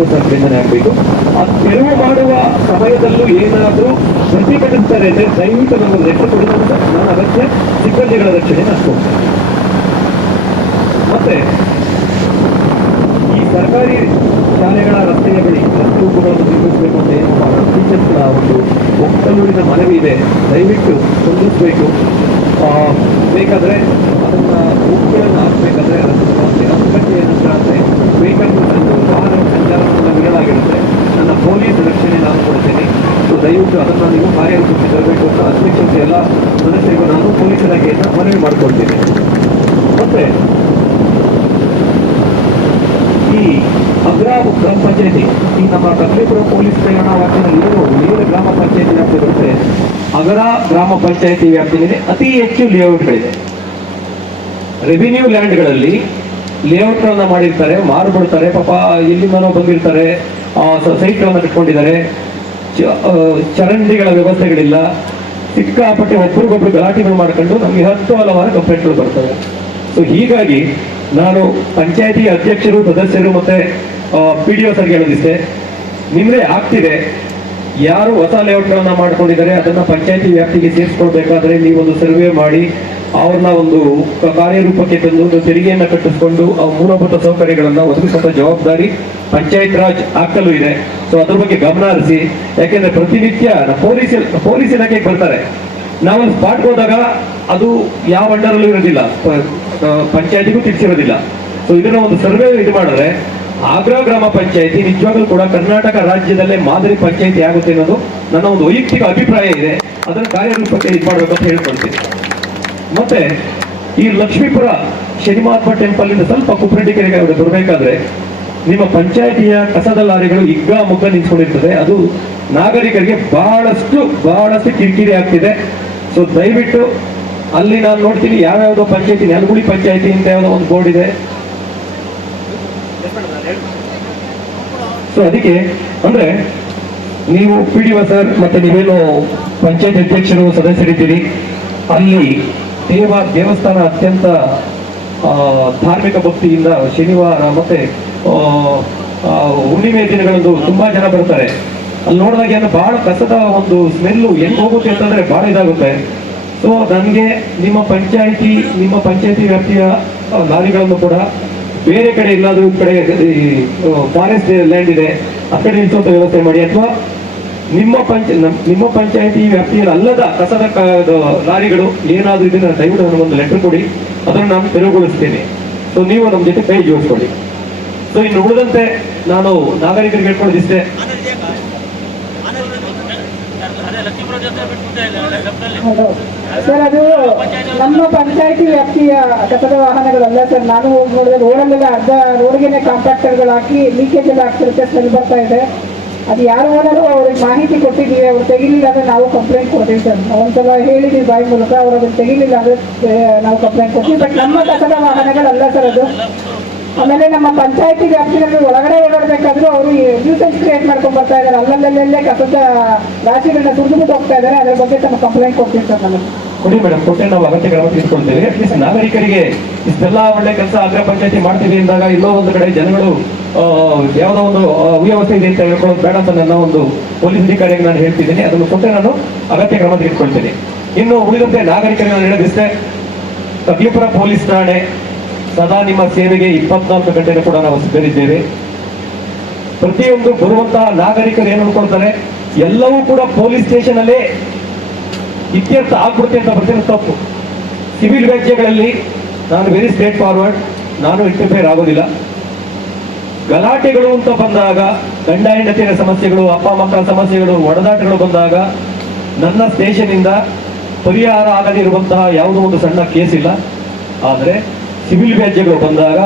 ಆಗಬೇಕು. ಆ ತೆರವು ಮಾಡುವ ಸಮಯದಲ್ಲೂ ಏನಾದರೂ ಪ್ರತಿಭಟಿಸ್ತಾರೆ ಅಂದ್ರೆ ದೈಹಿಕ ನಮ್ಮ ರಕ್ಷೆ ಕೊಡುವಂತ ನನ್ನ ನಾನು ಅಗತ್ಯ ಸಿಬ್ಬಂದಿಗಳ ರಕ್ಷಣೆ ಹಾಕ್ಕೊಳ್ತೇನೆ ಮತ್ತೆ ಈ ಸರ್ಕಾರಿ ಶಾಲೆಗಳ ರಸ್ತೆಯ ಬಳಿ ರಸ್ತೆ ನಿರ್ಮಿಸಬೇಕು ಅಂತ ಏನು ಟೀಚರ್ಸ್ಗಳ ಒಂದು ಒಕ್ಕಲೂರಿನ ಮನವಿ ಇದೆ. ದಯವಿಟ್ಟು ಸ್ಪಂದಿಸಬೇಕು ಆ, ಬೇಕಾದ್ರೆ ಹಾಕಬೇಕಾದ್ರೆ ಉಪ್ಪುಗಳನ್ನು ಸಮಸ್ಯೆ ಅದು ಏನಂತ ಅಂದ್ರೆ ವೆಹಿಕಲ್ ವಾಹನ ಸಂಚಾರವನ್ನು ಬಿಡಲಾಗಿರುತ್ತೆ ನನ್ನ ಪೊಲೀಸ್ ರಕ್ಷಣೆ ನಾನು ಕೊಡ್ತೇನೆ. ಸೊ ದಯವಿಟ್ಟು ಅದನ್ನು ನೀವು ಕಾರ್ಯರೂಪಕ್ಕೆ ತರಬೇಕು ಅಂತ ಅಧ್ಯಕ್ಷತೆ ಎಲ್ಲ ಸದಸ್ಯರಿಗೂ ನಾನು ಪೊಲೀಸ್ ಇಲಾಖೆಯಿಂದ ಮನವಿ ಮಾಡ್ಕೊಳ್ತೇನೆ. ಮತ್ತೆ, ಈ ಅಗ್ರಾಮ ಗ್ರಾಮ ಪಂಚಾಯತಿ, ಈ ನಮ್ಮ ಕಗ್ಲಿಪುರ ಪೊಲೀಸ್ ಠಾಣಾ ವ್ಯಾಪ್ತಿಯಲ್ಲಿ ಏನು ಗ್ರಾಮ ಪಂಚಾಯತಿ ವ್ಯಾಪ್ತಿ ಬರುತ್ತೆ. ಅಗರ ಗ್ರಾಮ ಪಂಚಾಯತಿ ವ್ಯಾಪ್ತಿಯಲ್ಲಿ ಅತಿ ಹೆಚ್ಚು ಲೇಔಟ್ಗಳಿದೆ ರೆವಿನ್ಯೂ ಲ್ಯಾಂಡ್ಗಳಲ್ಲಿ ಲೇಔಟ್ಗಳನ್ನ ಮಾಡಿರ್ತಾರೆ, ಮಾರ್ಬಿಡ್ತಾರೆ, ಪಾಪ ಎಲ್ಲಿಂದನೋ ಬಂದಿರ್ತಾರೆ ಸೈಟ್ಗಳನ್ನ ಕಟ್ಕೊಂಡಿದ್ದಾರೆ. ಚರಂಡಿಗಳ ವ್ಯವಸ್ಥೆಗಳಿಲ್ಲ. ಸಿಕ್ಕಾಪಟ್ಟೆ ಒಬ್ರಿಗೊಬ್ರು ಗಲಾಟೆಗಳು ಮಾಡ್ಕೊಂಡು ನಮಗೆ ಹತ್ತು ಹಲವಾರು ಕಂಪ್ಲೇಂಟ್ಗಳು ಬರ್ತವೆ. ಸೊ ಹೀಗಾಗಿ ನಾನು ಪಂಚಾಯತಿ ಅಧ್ಯಕ್ಷರು, ಸದಸ್ಯರು ಮತ್ತೆ ಪಿ ಡಿ ಒ ಸರ್ಗೆ ಹೇಳೋದಿಷ್ಟೇ. ನಿಮ್ದೇ ಆಗ್ತಿದೆ, ಯಾರು ಹೊಸ ಲೇಔಟ್ಗಳನ್ನ ಮಾಡ್ಕೊಂಡಿದ್ದಾರೆ, ಅದನ್ನ ಪಂಚಾಯತಿ ವ್ಯಾಪ್ತಿಗೆ ಸೇರಿಸ್ಕೊಳ್ಬೇಕಾದ್ರೆ ನೀವೊಂದು ಸರ್ವೆ ಮಾಡಿ ಅವ್ರನ್ನ ಒಂದು ಕಾರ್ಯರೂಪಕ್ಕೆ ತಂದು ಒಂದು ತೆರಿಗೆಯನ್ನು ಕಟ್ಟಿಸ್ಕೊಂಡು ಆ ಮೂಲಭೂತ ಸೌಕರ್ಯಗಳನ್ನು ಒದಗಿಸುವಂತ ಜವಾಬ್ದಾರಿ ಪಂಚಾಯತ್ ರಾಜ್ ಹಾಕಲು ಇದೆ. ಸೊ ಅದ್ರ ಬಗ್ಗೆ ಗಮನ ಹರಿಸಿ, ಯಾಕೆಂದ್ರೆ ಪ್ರತಿನಿತ್ಯ ಪೊಲೀಸ್ ಪೊಲೀಸ್ ಇಲಾಖೆಗೆ ಬರ್ತಾರೆ. ನಾವೊಂದು ಸ್ಪಾಟ್ ಹೋದಾಗ ಅದು ಯಾವ ಅಂಡರಲ್ಲೂ ಇರೋದಿಲ್ಲ. ಪಂಚಾಯತಿಗೂ ತಿಳಿಸಿರೋದಿಲ್ಲ ಸೊ ಇದನ್ನ ಒಂದು ಸರ್ವೆ ಇದು ಮಾಡಿದ್ರೆ, ಆಗ್ರಾ ಗ್ರಾಮ ಪಂಚಾಯತಿ, ನಿಜವಾಗ್ಲೂ ಕೂಡ ಕರ್ನಾಟಕ ರಾಜ್ಯದಲ್ಲೇ ಮಾದರಿ ಪಂಚಾಯತಿ ಆಗುತ್ತೆ ಅನ್ನೋದು ನನ್ನ ಒಂದು ವೈಯಕ್ತಿಕ ಅಭಿಪ್ರಾಯ ಇದೆ. ಅದನ್ನು ಕಾರ್ಯರೂಪಕ್ಕೆ ಇದು ಮಾಡಬೇಕು ಅಂತ ಹೇಳ್ಕೊಳ್ತೀನಿ. ಮತ್ತೆ ಈ ಲಕ್ಷ್ಮೀಪುರ ಶನಿಮಹಾತ್ಮ ಟೆಂಪಲ್ ಇಂದ ಸ್ವಲ್ಪ ಕುಪ್ರೆಡ್ಡಿ ಕೆರೆಗೆ ಬರಬೇಕಾದ್ರೆ ನಿಮ್ಮ ಪಂಚಾಯಿತಿಯ ಕಸದ ಲಾರಿಗಳು ಇಗ್ಗ ಮುಗ್ಗ ನಿಂತ್ಕೊಂಡಿರ್ತದೆ. ಅದು ನಾಗರಿಕರಿಗೆ ಬಹಳಷ್ಟು ಬಹಳಷ್ಟು ಕಿರಿಕಿರಿ ಆಗ್ತಿದೆ. ಸೊ ದಯವಿಟ್ಟು ಅಲ್ಲಿ ನಾನು ನೋಡ್ತೀನಿ ಯಾವ್ಯಾವುದೋ ಪಂಚಾಯತಿ, ನೆಲಗುಳಿ ಪಂಚಾಯತಿ ಅಂತ ಯಾವುದೋ ಒಂದು ಬೋರ್ಡ್ ಇದೆ. ಸೊ ಅದಕ್ಕೆ ಅಂದ್ರೆ ನೀವು ಪಿ ಡಿ ಸರ್ ಮತ್ತೆ ನೀವೇನು ಪಂಚಾಯತ್ ಅಧ್ಯಕ್ಷರು, ಸದಸ್ಯರಿದ್ದೀರಿ. ಅಲ್ಲಿ ದೇವ ದೇವಸ್ಥಾನ ಅತ್ಯಂತ ಧಾರ್ಮಿಕ ಭಕ್ತಿಯಿಂದ ಶನಿವಾರ ಮತ್ತೆ ಹುಣ್ಣಿಮೆ ದಿನಗಳಂದು ತುಂಬಾ ಜನ ಬರ್ತಾರೆ. ಅಲ್ಲಿ ನೋಡಿದಾಗ ಏನು ಬಹಳ ಕಸದ ಒಂದು ಸ್ಮೆಲ್ಲು ಹೆಂಗ್ ಹೋಗುತ್ತೆ ಅಂತಂದ್ರೆ ಬಹಳ ಇದಾಗುತ್ತೆ. ಸೊ ನನಗೆ ನಿಮ್ಮ ಪಂಚಾಯಿತಿ ನಿಮ್ಮ ಪಂಚಾಯಿತಿ ವ್ಯಾಪ್ತಿಯ ಲಾರಿಗಳನ್ನು ಕೂಡ ಬೇರೆ ಕಡೆ ಎಲ್ಲಾದ್ರೂ ಕಡೆ ಫಾರೆಸ್ಟ್ ಲ್ಯಾಂಡ್ ಇದೆ. ಆ ಕಡೆ ನಿಲ್ಸುವಂತ ವ್ಯವಸ್ಥೆ ಮಾಡಿ. ಅಥವಾ ನಿಮ್ಮ ಪಂಚ ನಿಮ್ಮ ಪಂಚಾಯತಿ ವ್ಯಾಪ್ತಿಯಲ್ಲಿ ಅಲ್ಲದ ಕಸದ ಲಾರಿಗಳು ಏನಾದರೂ ಇದನ್ನು ದಯವಿಟ್ಟು ಒಂದು ಲೆಟರ್ ಕೊಡಿ. ಅದನ್ನು ನಾನು ತೆರವುಗೊಳಿಸ್ತೇನೆ. ಸೊ ನೀವು ನಮ್ಮ ಜೊತೆ ಕೈ ಜೋಡಿಸ್ಕೊಳ್ಳಿ. ಸೊ ಇನ್ನು ಉಳಿದಂತೆ ನಾನು ನಾಗರಿಕರಿಗೆ ಹೇಳ್ಕೊಳ್ಳೋದಿಷ್ಟೇ ಹೌದು. ಸರ್, ಅದು ನಮ್ಮ ಪಂಚಾಯತಿ ವ್ಯಾಪ್ತಿಯ ಕಸದ ವಾಹನಗಳಲ್ಲ ಸರ್. ನಾನು ಹೋಗಿ ನೋಡಿದ್ರೆ ರೋಡಲ್ಲೆಲ್ಲ ಅರ್ಧ ರೋಡ್ಗೆನೆ ಕಾಂಟ್ರಾಕ್ಟರ್ಗಳು ಹಾಕಿ ಲೀಕೇಜ್ ಎಲ್ಲ ಆಗ್ತಿರುತ್ತೆ ಸ್ಮೆಲ್ ಬರ್ತಾ ಇದೆ. ಅದು ಯಾರು ಓನರು ಅವ್ರಿಗೆ ಮಾಹಿತಿ ಕೊಟ್ಟಿದ್ದೀವಿ, ಅವ್ರು ತೆಗಿಲಿಲ್ಲ ಅಂದ್ರೆ ನಾವು ಕಂಪ್ಲೇಂಟ್ ಕೊಡ್ತೀವಿ ಸರ್. ಒಂದ್ಸಲ ಹೇಳಿದೀವಿ ಬಾಯಿ ಮೂಲಕ, ಅವ್ರು ಅದನ್ನ ತೆಗಿಲಿಲ್ಲ ಅಂದ್ರೆ ನಾವು ಕಂಪ್ಲೇಂಟ್ ಕೊಡ್ತೀವಿ. ಬಟ್ ನಮ್ಮ ಕಸದ ವಾಹನಗಳಲ್ಲ ಸರ್ ಅದು. ಆಮೇಲೆ ನಮ್ಮ ಪಂಚಾಯತಿ ವ್ಯಾಪ್ತಿನಲ್ಲಿ ಒಳಗಡೆ ಓಡಾಡಬೇಕಾದ್ರು ಅವರು ನ್ಯೂಸೆನ್ಸ್ ಕ್ರಿಯೇಟ್ ಮಾಡ್ಕೊಂಡು ಬರ್ತಾ ಇದ್ದಾರೆ. ಅಲ್ಲಲ್ಲಲ್ಲೇ ಕಸದ ರಾಶಿಗಳನ್ನ ಸುರಿದುಬಿಟ್ಟು ಹೋಗ್ತಾ ಇದ್ದಾರೆ. ಅದ್ರ ಬಗ್ಗೆ ತಮ್ಮ ಕಂಪ್ಲೇಂಟ್ ಕೊಡ್ತೀವಿ ಸರ್ ನಮಗೆ. ಕೊಡಿ ಮೇಡಮ್, ಕೊಟ್ಟೆ ನಾವು ಅಗತ್ಯ ಕ್ರಮ ತೆಗೆದುಕೊಳ್ತೇವೆ ಅಟ್ಲೀಸ್ಟ್ ನಾಗರಿಕರಿಗೆ ಇಷ್ಟೆಲ್ಲ ಒಳ್ಳೆ ಕೆಲಸ ಅಗ್ರ ಪಂಚಾಯತಿ ಮಾಡ್ತೀವಿ ಅಂದಾಗ ಇಲ್ಲೋ ಒಂದು ಕಡೆ ಜನಗಳು ಯಾವುದೋ ಒಂದು ಅವ್ಯವಸ್ಥೆ ಇದೆ ಅಂತ ಹೇಳ್ಕೊಳ್ಳೋದು ಬೇಡ ಅಂತ ನನ್ನ ಒಂದು ಪೊಲೀಸ್ ಅಧಿಕಾರಿಗೆ ನಾನು ಹೇಳ್ತಿದ್ದೀನಿ. ಅದನ್ನು ಕೊಟ್ಟರೆ ನಾನು ಅಗತ್ಯ ಕ್ರಮ ತೆಗೆದುಕೊಳ್ತೇನೆ. ಇನ್ನು ಉಳಿದಂತೆ ನಾಗರಿಕರಿಗೆ ನಾನು ಹೇಳೋದಿಷ್ಟೇ ಕಗ್ಲಿಪುರ ಪೊಲೀಸ್ ಠಾಣೆ. ಸದಾ ನಿಮ್ಮ ಸೇವೆಗೆ ಇಪ್ಪತ್ನಾಲ್ಕು ಗಂಟೆನೂ ಕೂಡ ನಾವು ಸಿದ್ಧರಿದ್ದೇವೆ. ಪ್ರತಿಯೊಂದು ಬರುವಂತಹ ನಾಗರಿಕರು ಏನು ಅನ್ಕೊಳ್ತಾರೆ? ಎಲ್ಲವೂ ಕೂಡ ಪೊಲೀಸ್ ಸ್ಟೇಷನ್ ಅಲ್ಲೇ ಇತ್ಯರ್ಥ ಆಗ್ಬಿಡುತ್ತೆ ಅಂತ ಬರ್ತೀನಿ ತಪ್ಪು. ಸಿವಿಲ್ ವ್ಯಾಜ್ಯಗಳಲ್ಲಿ ನಾನು ವೆರಿ ಸ್ಟ್ರೇಟ್ ಫಾರ್ವರ್ಡ್ ನಾನು ಇಂಟರ್ಫೇರ್ ಆಗೋದಿಲ್ಲ. ಗಲಾಟೆಗಳು ಅಂತ ಬಂದಾಗ, ಗಂಡ ಹೆಂಡತಿಯ ಸಮಸ್ಯೆಗಳು, ಅಪ್ಪ, ಮಕ್ಕಳ ಸಮಸ್ಯೆಗಳು, ಒಡದಾಟಗಳು ಬಂದಾಗ ನನ್ನ ಸ್ಟೇಷನಿಂದ ಪರಿಹಾರ ಆಗದಿರುವಂತಹ ಯಾವುದೋ ಒಂದು ಸಣ್ಣ ಕೇಸ್ ಇಲ್ಲ. ಆದರೆ ಸಿವಿಲ್ ವ್ಯಾಜ್ಯಗಳು ಬಂದಾಗ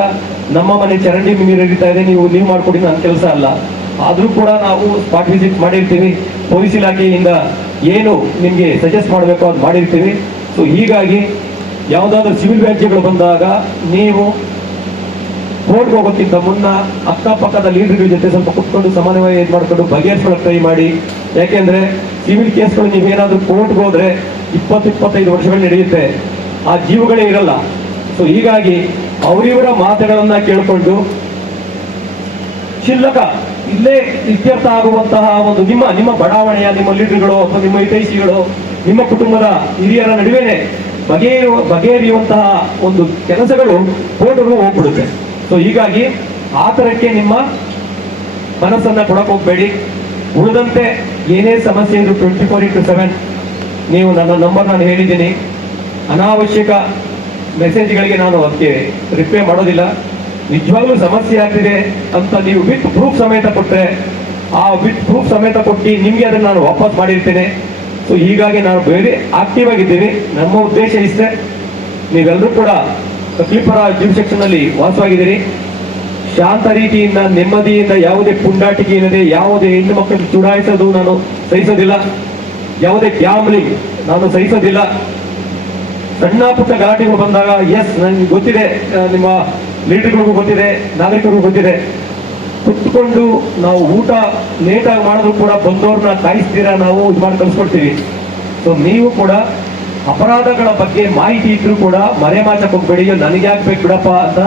ನಮ್ಮ ಮನೆ ಚರಂಡಿ ನೀರು ಹರಿತಾ ಇದೆ, ನೀವು ನೀವು ಮಾಡಿಕೊಡಿ ನನ್ನ ಕೆಲಸ ಅಲ್ಲ. ಆದರೂ ಕೂಡ ನಾವು ಸ್ಪಾಟ್ ವಿಸಿಟ್ ಮಾಡಿರ್ತೀವಿ. ಪೊಲೀಸ್ ಇಲಾಖೆಯಿಂದ ಏನು ನಿಮಗೆ ಸಜೆಸ್ಟ್ ಮಾಡಬೇಕು ಅದು ಮಾಡಿರ್ತೀವಿ. ಸೊ ಹೀಗಾಗಿ ಯಾವುದಾದ್ರೂ ಸಿವಿಲ್ ವ್ಯಾಜ್ಯಗಳು ಬಂದಾಗ ನೀವು ಕೋರ್ಟ್ಗೆ ಹೋಗೋಕ್ಕಿಂತ ಮುನ್ನ ಅಕ್ಕಪಕ್ಕದ ಲೀಡರ್ಗಳ ಜೊತೆ ಸ್ವಲ್ಪ ಕುತ್ಕೊಂಡು ಸಮನ್ವಯ ಇದು ಮಾಡ್ಕೊಂಡು ಬಗೆಹರಿಸ್ಕೊಳ್ಳೋಕೆ ಟ್ರೈ ಮಾಡಿ. ಯಾಕೆಂದ್ರೆ ಸಿವಿಲ್ ಕೇಸ್ಗಳು ನೀವೇನಾದ್ರೂ ಕೋರ್ಟ್ಗೆ ಹೋದ್ರೆ ಇಪ್ಪತ್ತು, ಇಪ್ಪತ್ತೈದು ವರ್ಷಗಳು ನಡೆಯುತ್ತೆ. ಆ ಜೀವಗಳೇ ಇರಲ್ಲ. ಸೊ ಹೀಗಾಗಿ ಅವರಿವರ ಮಾತುಗಳನ್ನ ಕೇಳಿಕೊಂಡು ಶಿಲ್ಲಕ, ಇಲ್ಲೇ ಇತ್ಯರ್ಥ ಆಗುವಂತಹ ಒಂದು ನಿಮ್ಮ ನಿಮ್ಮ ಬಡಾವಣೆಯ ನಿಮ್ಮ ಲೀಡರ್ಗಳು ಅಥವಾ ನಿಮ್ಮ ಹಿತೈಷಿಗಳು, ನಿಮ್ಮ ಕುಟುಂಬದ ಹಿರಿಯರ ನಡುವೆನೆ ಬಗೆಯ ಬಗೆಹರಿಯುವಂತಹ ಒಂದು ಕೆಲಸಗಳು ಕೋರ್ಟ್ಗೂ ಹೋಗ್ಬಿಡುತ್ತೆ. ಸೊ ಹೀಗಾಗಿ ಆ ಥರಕ್ಕೆ ನಿಮ್ಮ ಮನಸ್ಸನ್ನ ಕೊಡಕ್ ಹೋಗ್ಬೇಡಿ. ಉಳಿದಂತೆ ಏನೇ ಸಮಸ್ಯೆ ಇದ್ರು ಟ್ವೆಂಟಿ ಫೋರ್ ಇಂಟು ಸೆವೆನ್ ನೀವು ನನ್ನ ನಂಬರ್ ನಾನು ಹೇಳಿದ್ದೀನಿ. ಅನಾವಶ್ಯಕ ಮೆಸೇಜ್ಗಳಿಗೆ ನಾನು ಅದಕ್ಕೆ ರಿಪ್ಲೈ ಮಾಡೋದಿಲ್ಲ. ನಿಜವಾಗ್ಲೂ ಸಮಸ್ಯೆ ಆಗ್ತಿದೆ ಅಂತ ನೀವು ವಿತ್ ಪ್ರೂಫ್ ಸಮೇತ ಕೊಟ್ಟರೆ ಆ ವಿತ್ ಪ್ರೂಫ್ ಸಮೇತ ಕೊಟ್ಟು ನಿಮಗೆ ಅದನ್ನು ನಾನು ವಾಪಸ್ ಮಾಡಿರ್ತೇನೆ. ಸೊ ಹೀಗಾಗಿ ನಾನು ಬೇರೆ ಆಕ್ಟಿವ್ ಆಗಿದ್ದೀನಿ ನಮ್ಮ ಉದ್ದೇಶ ಇಷ್ಟೇ. ನೀವೆಲ್ಲರೂ ಕೂಡ ಕಕ್ಲಿಪರ ಜಿಮ್ ಸೆಕ್ಷನ್ ಅಲ್ಲಿ ವಾಸವಾಗಿದ್ದೀರಿ. ಶಾಂತ ರೀತಿಯಿಂದ, ನೆಮ್ಮದಿಯಿಂದ, ಯಾವುದೇ ಪುಂಡಾಟಿಕೆ ಇಲ್ಲದೆ, ಯಾವುದೇ ಹೆಣ್ಣು ಮಕ್ಕಳು ಚುಡಾಯಿಸೋದು ನಾನು ಸಹಿಸೋದಿಲ್ಲ. ಯಾವುದೇ ಗ್ಯಾಮ್ಲಿಂಗ್ ನಾನು ಸಹಿಸೋದಿಲ್ಲ. ಸಣ್ಣ ಪುಟ್ಟ ಗಲಾಟೆಗಳು ಬಂದಾಗ ಎಸ್ ನನಗೆ ಗೊತ್ತಿದೆ ನಿಮ್ಮ ಲೀಡರ್ಗಳಿಗೂ ಗೊತ್ತಿದೆ, ನಾಗರಿಕರಿಗೂ ಗೊತ್ತಿದೆ. ಕುತ್ಕೊಂಡು ನಾವು ಊಟ ಲೇಟಾಗಿ ಮಾಡಿದ್ರು ಕೂಡ ಬಂದವ್ರನ್ನ ಕಾಯಿಸ್ತೀರಾ ನಾವು, ಇದು ಮಾಡಿ ಕಳ್ಸಿಕೊಡ್ತೀವಿ. ಸೊ ನೀವು ಕೂಡ ಅಪರಾಧಗಳ ಬಗ್ಗೆ ಮಾಹಿತಿ ಇದ್ರೂ ಕೂಡ ಮರೆಮಾಚಕ್ ಹೋಗ್ಬೇಡಿ ನನಗೆ ಯಾಕೆ ಬಿಡಪ್ಪ ಅಂತ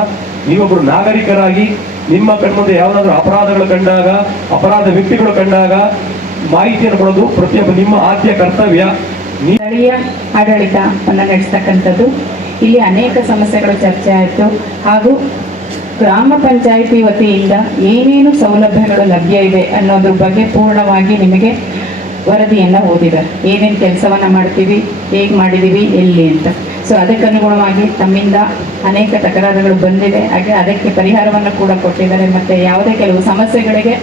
ನೀವೊಬ್ರು ನಾಗರಿಕರಾಗಿ ನಿಮ್ಮ ಕಣ್ಮುಂದೆ ಯಾವ್ದಾದ್ರು ಅಪರಾಧಗಳು ಕಂಡಾಗ, ಅಪರಾಧ ವ್ಯಕ್ತಿಗಳು ಕಂಡಾಗ ಮಾಹಿತಿಯನ್ನು ಕೊಡೋದು ಪ್ರತಿಯೊಬ್ಬ ನಿಮ್ಮ ಆದ್ಯ ಕರ್ತವ್ಯ. ಸ್ಥಳೀಯ ಆಡಳಿತವನ್ನು ನಡೆಸ್ತಕ್ಕಂಥದ್ದು. ಇಲ್ಲಿ ಅನೇಕ ಸಮಸ್ಯೆಗಳು ಚರ್ಚೆ ಆಯಿತು. ಹಾಗೂ ಗ್ರಾಮ ಪಂಚಾಯಿತಿ ವತಿಯಿಂದ ಏನೇನು ಸೌಲಭ್ಯಗಳು ಲಭ್ಯ ಇದೆ ಅನ್ನೋದ್ರ ಬಗ್ಗೆ ಪೂರ್ಣವಾಗಿ ನಿಮಗೆ ವರದಿಯನ್ನು ಓದಿದ್ದಾರೆ ಏನೇನು ಕೆಲಸವನ್ನು ಮಾಡ್ತೀವಿ, ಹೇಗೆ ಮಾಡಿದ್ದೀವಿ ಎಲ್ಲಿ ಅಂತ. ಸೊ ಅದಕ್ಕನುಗುಣವಾಗಿ ತಮ್ಮಿಂದ ಅನೇಕ ತಕರಾರುಗಳು ಬಂದಿದೆ. ಹಾಗೆ ಅದಕ್ಕೆ ಪರಿಹಾರವನ್ನು ಕೂಡ ಕೊಟ್ಟಿದ್ದಾರೆ. ಮತ್ತು ಯಾವುದೇ ಕೆಲವು ಸಮಸ್ಯೆಗಳಿಗೆ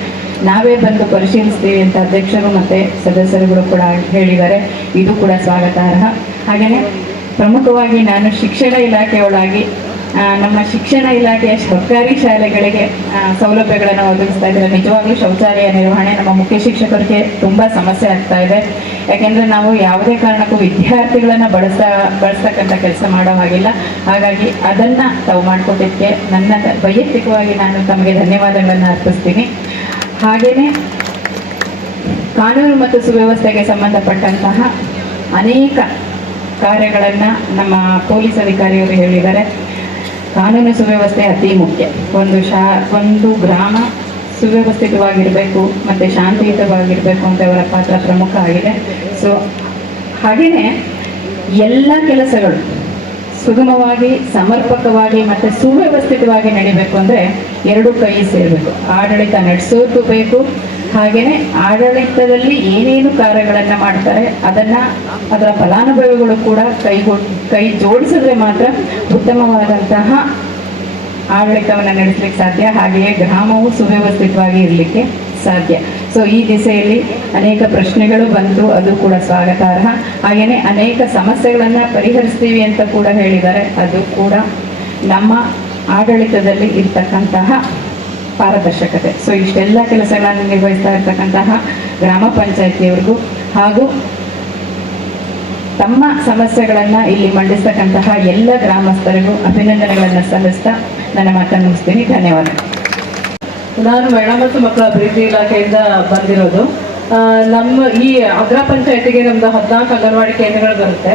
ನಾವೇ ಬಂದು ಪರಿಶೀಲಿಸ್ತೀವಿ ಅಂತ ಅಧ್ಯಕ್ಷರು ಮತ್ತು ಸದಸ್ಯರುಗಳು ಕೂಡ ಹೇಳಿದ್ದಾರೆ. ಇದು ಕೂಡ ಸ್ವಾಗತಾರ್ಹ. ಹಾಗೆಯೇ ಪ್ರಮುಖವಾಗಿ ನಾನು ಶಿಕ್ಷಣ ಇಲಾಖೆಯೊಳಗಾಗಿ ನಮ್ಮ ಶಿಕ್ಷಣ ಇಲಾಖೆಯ ಸರ್ಕಾರಿ ಶಾಲೆಗಳಿಗೆ ಸೌಲಭ್ಯಗಳನ್ನು ಒದಗಿಸ್ತಾ ಇದ್ದಾರೆ. ನಿಜವಾಗ್ಲೂ ಶೌಚಾಲಯ ನಿರ್ವಹಣೆ ನಮ್ಮ ಮುಖ್ಯ ಶಿಕ್ಷಕರಿಗೆ ತುಂಬ ಸಮಸ್ಯೆ ಆಗ್ತಾ ಇದೆ. ಯಾಕೆಂದರೆ ನಾವು ಯಾವುದೇ ಕಾರಣಕ್ಕೂ ವಿದ್ಯಾರ್ಥಿಗಳನ್ನು ಬಳಸ ಬಳಸ್ತಕ್ಕಂಥ ಕೆಲಸ ಮಾಡೋ ಹಾಗಿಲ್ಲ. ಹಾಗಾಗಿ ಅದನ್ನು ತಾವು ಮಾಡಿಕೊಟ್ಟಿದ್ದಕ್ಕೆ ನನ್ನ ವೈಯಕ್ತಿಕವಾಗಿ ನಾನು ತಮಗೆ ಧನ್ಯವಾದಗಳನ್ನು ಅರ್ಪಿಸ್ತೀನಿ. ಹಾಗೆಯೇ ಕಾನೂನು ಮತ್ತು ಸುವ್ಯವಸ್ಥೆಗೆ ಸಂಬಂಧಪಟ್ಟಂತಹ ಅನೇಕ ಕಾರ್ಯಗಳನ್ನು ನಮ್ಮ ಪೊಲೀಸ್ ಅಧಿಕಾರಿಯವರು ಹೇಳಿದ್ದಾರೆ. ಕಾನೂನು ಸುವ್ಯವಸ್ಥೆ ಅತಿ ಮುಖ್ಯ. ಒಂದು ಶಾ, ಒಂದು ಗ್ರಾಮ ಸುವ್ಯವಸ್ಥಿತವಾಗಿರಬೇಕು ಮತ್ತು ಶಾಂತಿಯುತವಾಗಿರಬೇಕು ಅಂತ ಅವರ ಪಾತ್ರ ಪ್ರಮುಖ ಆಗಿದೆ. ಸೊ ಹಾಗೆಯೇ ಎಲ್ಲ ಕೆಲಸಗಳು ಸುಗಮವಾಗಿ, ಸಮರ್ಪಕವಾಗಿ ಮತ್ತು ಸುವ್ಯವಸ್ಥಿತವಾಗಿ ನಡಿಬೇಕು ಅಂದರೆ ಎರಡು ಕೈ ಸೇರಬೇಕು. ಆಡಳಿತ ನಡೆಸೋದು ಬೇಕು ಹಾಗೆಯೇ ಆಡಳಿತದಲ್ಲಿ ಏನೇನು ಕಾರ್ಯಗಳನ್ನು ಮಾಡ್ತಾರೆ, ಅದನ್ನು ಅದರ ಫಲಾನುಭವಿಗಳು ಕೂಡ ಕೈಗೊ, ಕೈ ಜೋಡಿಸಿದ್ರೆ ಮಾತ್ರ ಉತ್ತಮವಾದಂತಹ ಆಡಳಿತವನ್ನು ನಡೆಸಲಿಕ್ಕೆ ಸಾಧ್ಯ. ಹಾಗೆಯೇ ಗ್ರಾಮವು ಸುವ್ಯವಸ್ಥಿತವಾಗಿ ಇರಲಿಕ್ಕೆ ಸಾಧ್ಯ. ಸೊ ಈ ದಿಸೆಯಲ್ಲಿ ಅನೇಕ ಪ್ರಶ್ನೆಗಳು ಬಂತು, ಅದು ಕೂಡ ಸ್ವಾಗತಾರ್ಹ. ಹಾಗೆಯೇ ಅನೇಕ ಸಮಸ್ಯೆಗಳನ್ನು ಪರಿಹರಿಸ್ತೀವಿ ಅಂತ ಕೂಡ ಹೇಳಿದ್ದಾರೆ. ಅದು ಕೂಡ ನಮ್ಮ ಆಡಳಿತದಲ್ಲಿ ಇರ್ತಕ್ಕಂತಹ ಪಾರದರ್ಶಕತೆ. ಸೊ ಇಷ್ಟೆಲ್ಲ ಕೆಲಸಗಳನ್ನು ನಿರ್ವಹಿಸ್ತಾ ಇರ್ತಕ್ಕಂತಹ ಗ್ರಾಮ ಪಂಚಾಯತಿಯವರಿಗೂ ಹಾಗೂ ತಮ್ಮ ಸಮಸ್ಯೆಗಳನ್ನ ಇಲ್ಲಿ ಮಂಡಿಸ್ತಕ್ಕಂತಹ ಎಲ್ಲ ಗ್ರಾಮಸ್ಥರಿಗೂ ಅಭಿನಂದನೆಗಳನ್ನು ಸಲ್ಲಿಸ್ತಾ ನನ್ನ ಮಾತನ್ನು ಮುಗಿಸ್ತೀನಿ. ಧನ್ಯವಾದ. ನಾನು ಮಹಿಳಾ ಮತ್ತು ಮಕ್ಕಳ ಅಭಿವೃದ್ಧಿ ಇಲಾಖೆಯಿಂದ ಬಂದಿರೋದು. ನಮ್ಮ ಈ ಅಗ್ರ ಪಂಚಾಯತಿಗೆ ನಮ್ದು ಹದಿನಾಲ್ಕು ಅಂಗನವಾಡಿ ಕೇಂದ್ರಗಳು ಬರುತ್ತೆ.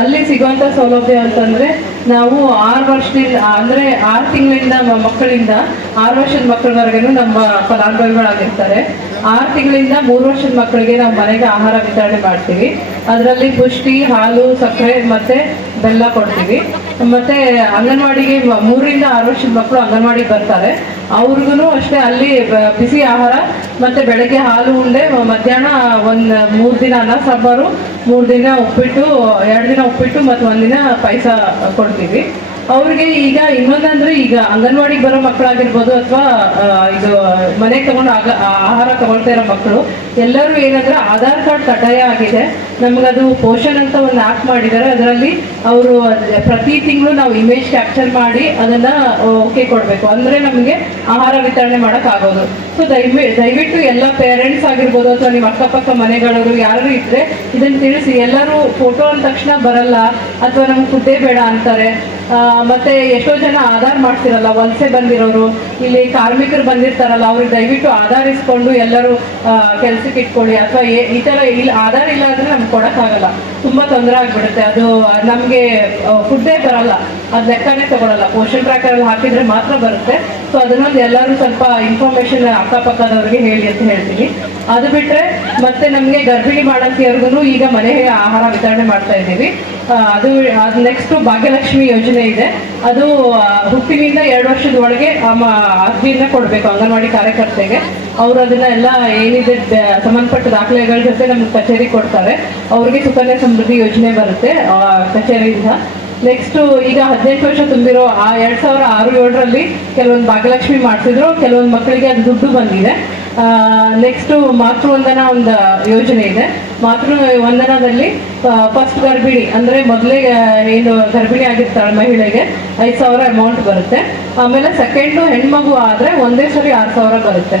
ಅಲ್ಲಿ ಸಿಗುವಂತ ಸೌಲಭ್ಯ ಅಂತಂದ್ರೆ ನಾವು ಆರು ವರ್ಷದಿಂದ, ಅಂದರೆ ಆರು ತಿಂಗಳಿಂದ ಮಕ್ಕಳಿಂದ, ಆರು ವರ್ಷದ ಮಕ್ಕಳವರೆಗೂ ನಮ್ಮ ಫಲಾನುಭವಿಗಳಾಗಿರ್ತಾರೆ ಆರು ತಿಂಗಳಿಂದ ಮೂರು ವರ್ಷದ ಮಕ್ಕಳಿಗೆ ನಾವು ಮನೆಗೆ ಆಹಾರ ವಿತರಣೆ ಮಾಡ್ತೀವಿ. ಅದರಲ್ಲಿ ಪುಷ್ಟಿ, ಹಾಲು, ಸಕ್ಕರೆ ಮತ್ತೆ ಬೆಲ್ಲ ಕೊಡ್ತೀವಿ. ಮತ್ತೆ ಅಂಗನವಾಡಿಗೆ ಮೂರರಿಂದ ಆರು ವರ್ಷದ ಮಕ್ಕಳು ಅಂಗನವಾಡಿಗೆ ಬರ್ತಾರೆ. ಅವ್ರಿಗೂ ಅಷ್ಟೇ ಅಲ್ಲಿ ಬಿಸಿ ಆಹಾರ ಮತ್ತೆ ಬೆಳಗ್ಗೆ ಹಾಲು ಉಂಡೆ ಮಧ್ಯಾಹ್ನ ಒಂದು ಮೂರು ದಿನ ಅನ್ನ ಸಾಂಬಾರು, ಮೂರು ದಿನ ಉಪ್ಪಿಟ್ಟು, ಎರಡು ದಿನ ಉಪ್ಪಿಟ್ಟು ಮತ್ತೆ ಒಂದಿನ ಪಾಯಸ ಕೊಡ್ತೀವಿ. ಅವ್ರಿಗೆ ಈಗ ಇನ್ನೊಂದಂದ್ರೆ ಈಗ ಅಂಗನವಾಡಿಗೆ ಬರೋ ಮಕ್ಕಳಾಗಿರ್ಬೋದು ಅಥವಾ ಇದು ಮನೆಗೆ ತಗೊಂಡು ಆಗ ಆಹಾರ ತಗೊಳ್ತಾ ಇರೋ ಮಕ್ಕಳು ಎಲ್ಲರೂ ಏನಂದ್ರೆ ಆಧಾರ್ ಕಾರ್ಡ್ ಕಡ್ಡಾಯ ಆಗಿದೆ ನಮಗದು ಪೋಷನ್ ಅಂತ ಒಂದು ಆ್ಯಪ್ ಮಾಡಿದ್ದಾರೆ, ಅದರಲ್ಲಿ ಅವರು ಪ್ರತಿ ತಿಂಗಳು ನಾವು ಇಮೇಜ್ ಕ್ಯಾಪ್ಚರ್ ಮಾಡಿ ಅದನ್ನ ಓಕೆ ಕೊಡಬೇಕು. ಅಂದ್ರೆ ನಮಗೆ ಆಹಾರ ವಿತರಣೆ ಮಾಡೋಕ್ಕಾಗೋದು ಸೊ ದಯವಿ, ದಯವಿಟ್ಟು ಎಲ್ಲ ಪೇರೆಂಟ್ಸ್ ಆಗಿರ್ಬೋದು ಅಥವಾ ನಿಮ್ಮ ಅಕ್ಕಪಕ್ಕ ಮನೆಗಳವರು ಯಾರು ಇದ್ದರೆ ಇದನ್ನು ತಿಳಿಸಿ. ಎಲ್ಲರೂ ಫೋಟೋ ಅಂದ ತಕ್ಷಣ ಬರಲ್ಲ, ಅಥವಾ ನಮ್ಗೆ ಫುಡ್ಡೇ ಬೇಡ ಅಂತಾರೆ. ಮತ್ತೆ ಎಷ್ಟೋ ಜನ ಆಧಾರ್ ಮಾಡ್ತಿರಲ್ಲ, ವಲಸೆ ಬಂದಿರೋರು. ಇಲ್ಲಿ ಕಾರ್ಮಿಕರು ಬಂದಿರ್ತಾರಲ್ಲ, ಅವ್ರಿಗೆ ದಯವಿಟ್ಟು ಆಧಾರ್ ಇಸ್ಕೊಂಡು ಎಲ್ಲರೂ ಕೆಲ್ಸಕ್ಕೆ ಇಟ್ಕೊಳ್ಳಿ ಅಥವಾ ಈ ತರ ಇಲ್ಲಿ, ಆಧಾರ ಇಲ್ಲ ಅಂದ್ರೆ ನಮ್ಗೆ ಕೊಡಕ್ಕಾಗಲ್ಲ ತುಂಬಾ ತೊಂದರೆ ಆಗ್ಬಿಡುತ್ತೆ. ಅದು ನಮ್ಗೆ ಫುಡ್ಡೇ ಬರಲ್ಲ. ಅದ್ ಲೆಕ್ಕನೇ ತಗೊಳಲ್ಲ. ಪೋಷನ್ ಟ್ರ್ಯಾಕರ್ ಅಲ್ಲಿ ಹಾಕಿದ್ರೆ ಮಾತ್ರ ಬರುತ್ತೆ. ಸೊ ಅದನ್ನೊಂದು ಎಲ್ಲರೂ ಸ್ವಲ್ಪ ಇನ್ಫಾರ್ಮೇಷನ್ ಅಕ್ಕಪಕ್ಕದವ್ರಿಗೆ ಹೇಳಿ ಅಂತ ಹೇಳ್ತೀನಿ. ಅದು ಬಿಟ್ರೆ ಮತ್ತೆ ನಮ್ಗೆ ಗರ್ಭಿಣಿ ಮಾಡಂತಿಯವ್ರಿಗೂ ಈಗ ಮನೆಗೆ ಆಹಾರ ವಿತರಣೆ ಮಾಡ್ತಾ ಇದ್ದೀವಿ. ಅದು ಅದು ನೆಕ್ಸ್ಟ್ ಭಾಗ್ಯಲಕ್ಷ್ಮಿ ಯೋಜನೆ ಇದೆ. ಅದು ಹುಟ್ಟಿನಿಂದ ಎರಡು ವರ್ಷದ ಒಳಗೆ ಅರ್ಜಿಯನ್ನ ಕೊಡಬೇಕು ಅಂಗನವಾಡಿ ಕಾರ್ಯಕರ್ತೆಗೆ. ಅವರು ಅದನ್ನ ಎಲ್ಲ ಏನಿದೆ ಸಂಬಂಧಪಟ್ಟ ದಾಖಲೆಗಳ ಜೊತೆ ನಮ್ಗೆ ಕಚೇರಿ ಕೊಡ್ತಾರೆ. ಅವ್ರಿಗೆ ಸುಕನ್ಯಾ ಸಮೃದ್ಧಿ ಯೋಜನೆ ಬರುತ್ತೆ ಕಚೇರಿಯಿಂದ. ನೆಕ್ಸ್ಟ್ ಈಗ ಹದಿನೆಂಟು ವರ್ಷ ತುಂಬಿರೋ ಆ ಎರಡ್ ಸಾವಿರ ಆರು ಏಳರಲ್ಲಿ ಕೆಲವೊಂದು ಭಾಗ್ಯಲಕ್ಷ್ಮಿ ಮಾಡ್ತಿದ್ರು ಕೆಲವೊಂದು ಮಕ್ಕಳಿಗೆ ಅದು ದುಡ್ಡು ಬಂದಿದೆ. ನೆಕ್ಸ್ಟ್ ಮಾತೃವಂದನ ಒಂದು ಯೋಜನೆ ಇದೆ. ಮಾತೃ ವಂದನದಲ್ಲಿ ಫಸ್ಟ್ ಗರ್ಭಿಣಿ, ಅಂದ್ರೆ ಮೊದಲೇ ಏನು ಗರ್ಭಿಣಿ ಆಗಿರ್ತಾಳೆ ಮಹಿಳೆಗೆ, ಐದು ಸಾವಿರ ಅಮೌಂಟ್ ಬರುತ್ತೆ. ಆಮೇಲೆ ಸೆಕೆಂಡು ಹೆಣ್ಮಗು ಆದ್ರೆ ಒಂದೇ ಸರಿ ಆರು ಸಾವಿರ ಬರುತ್ತೆ.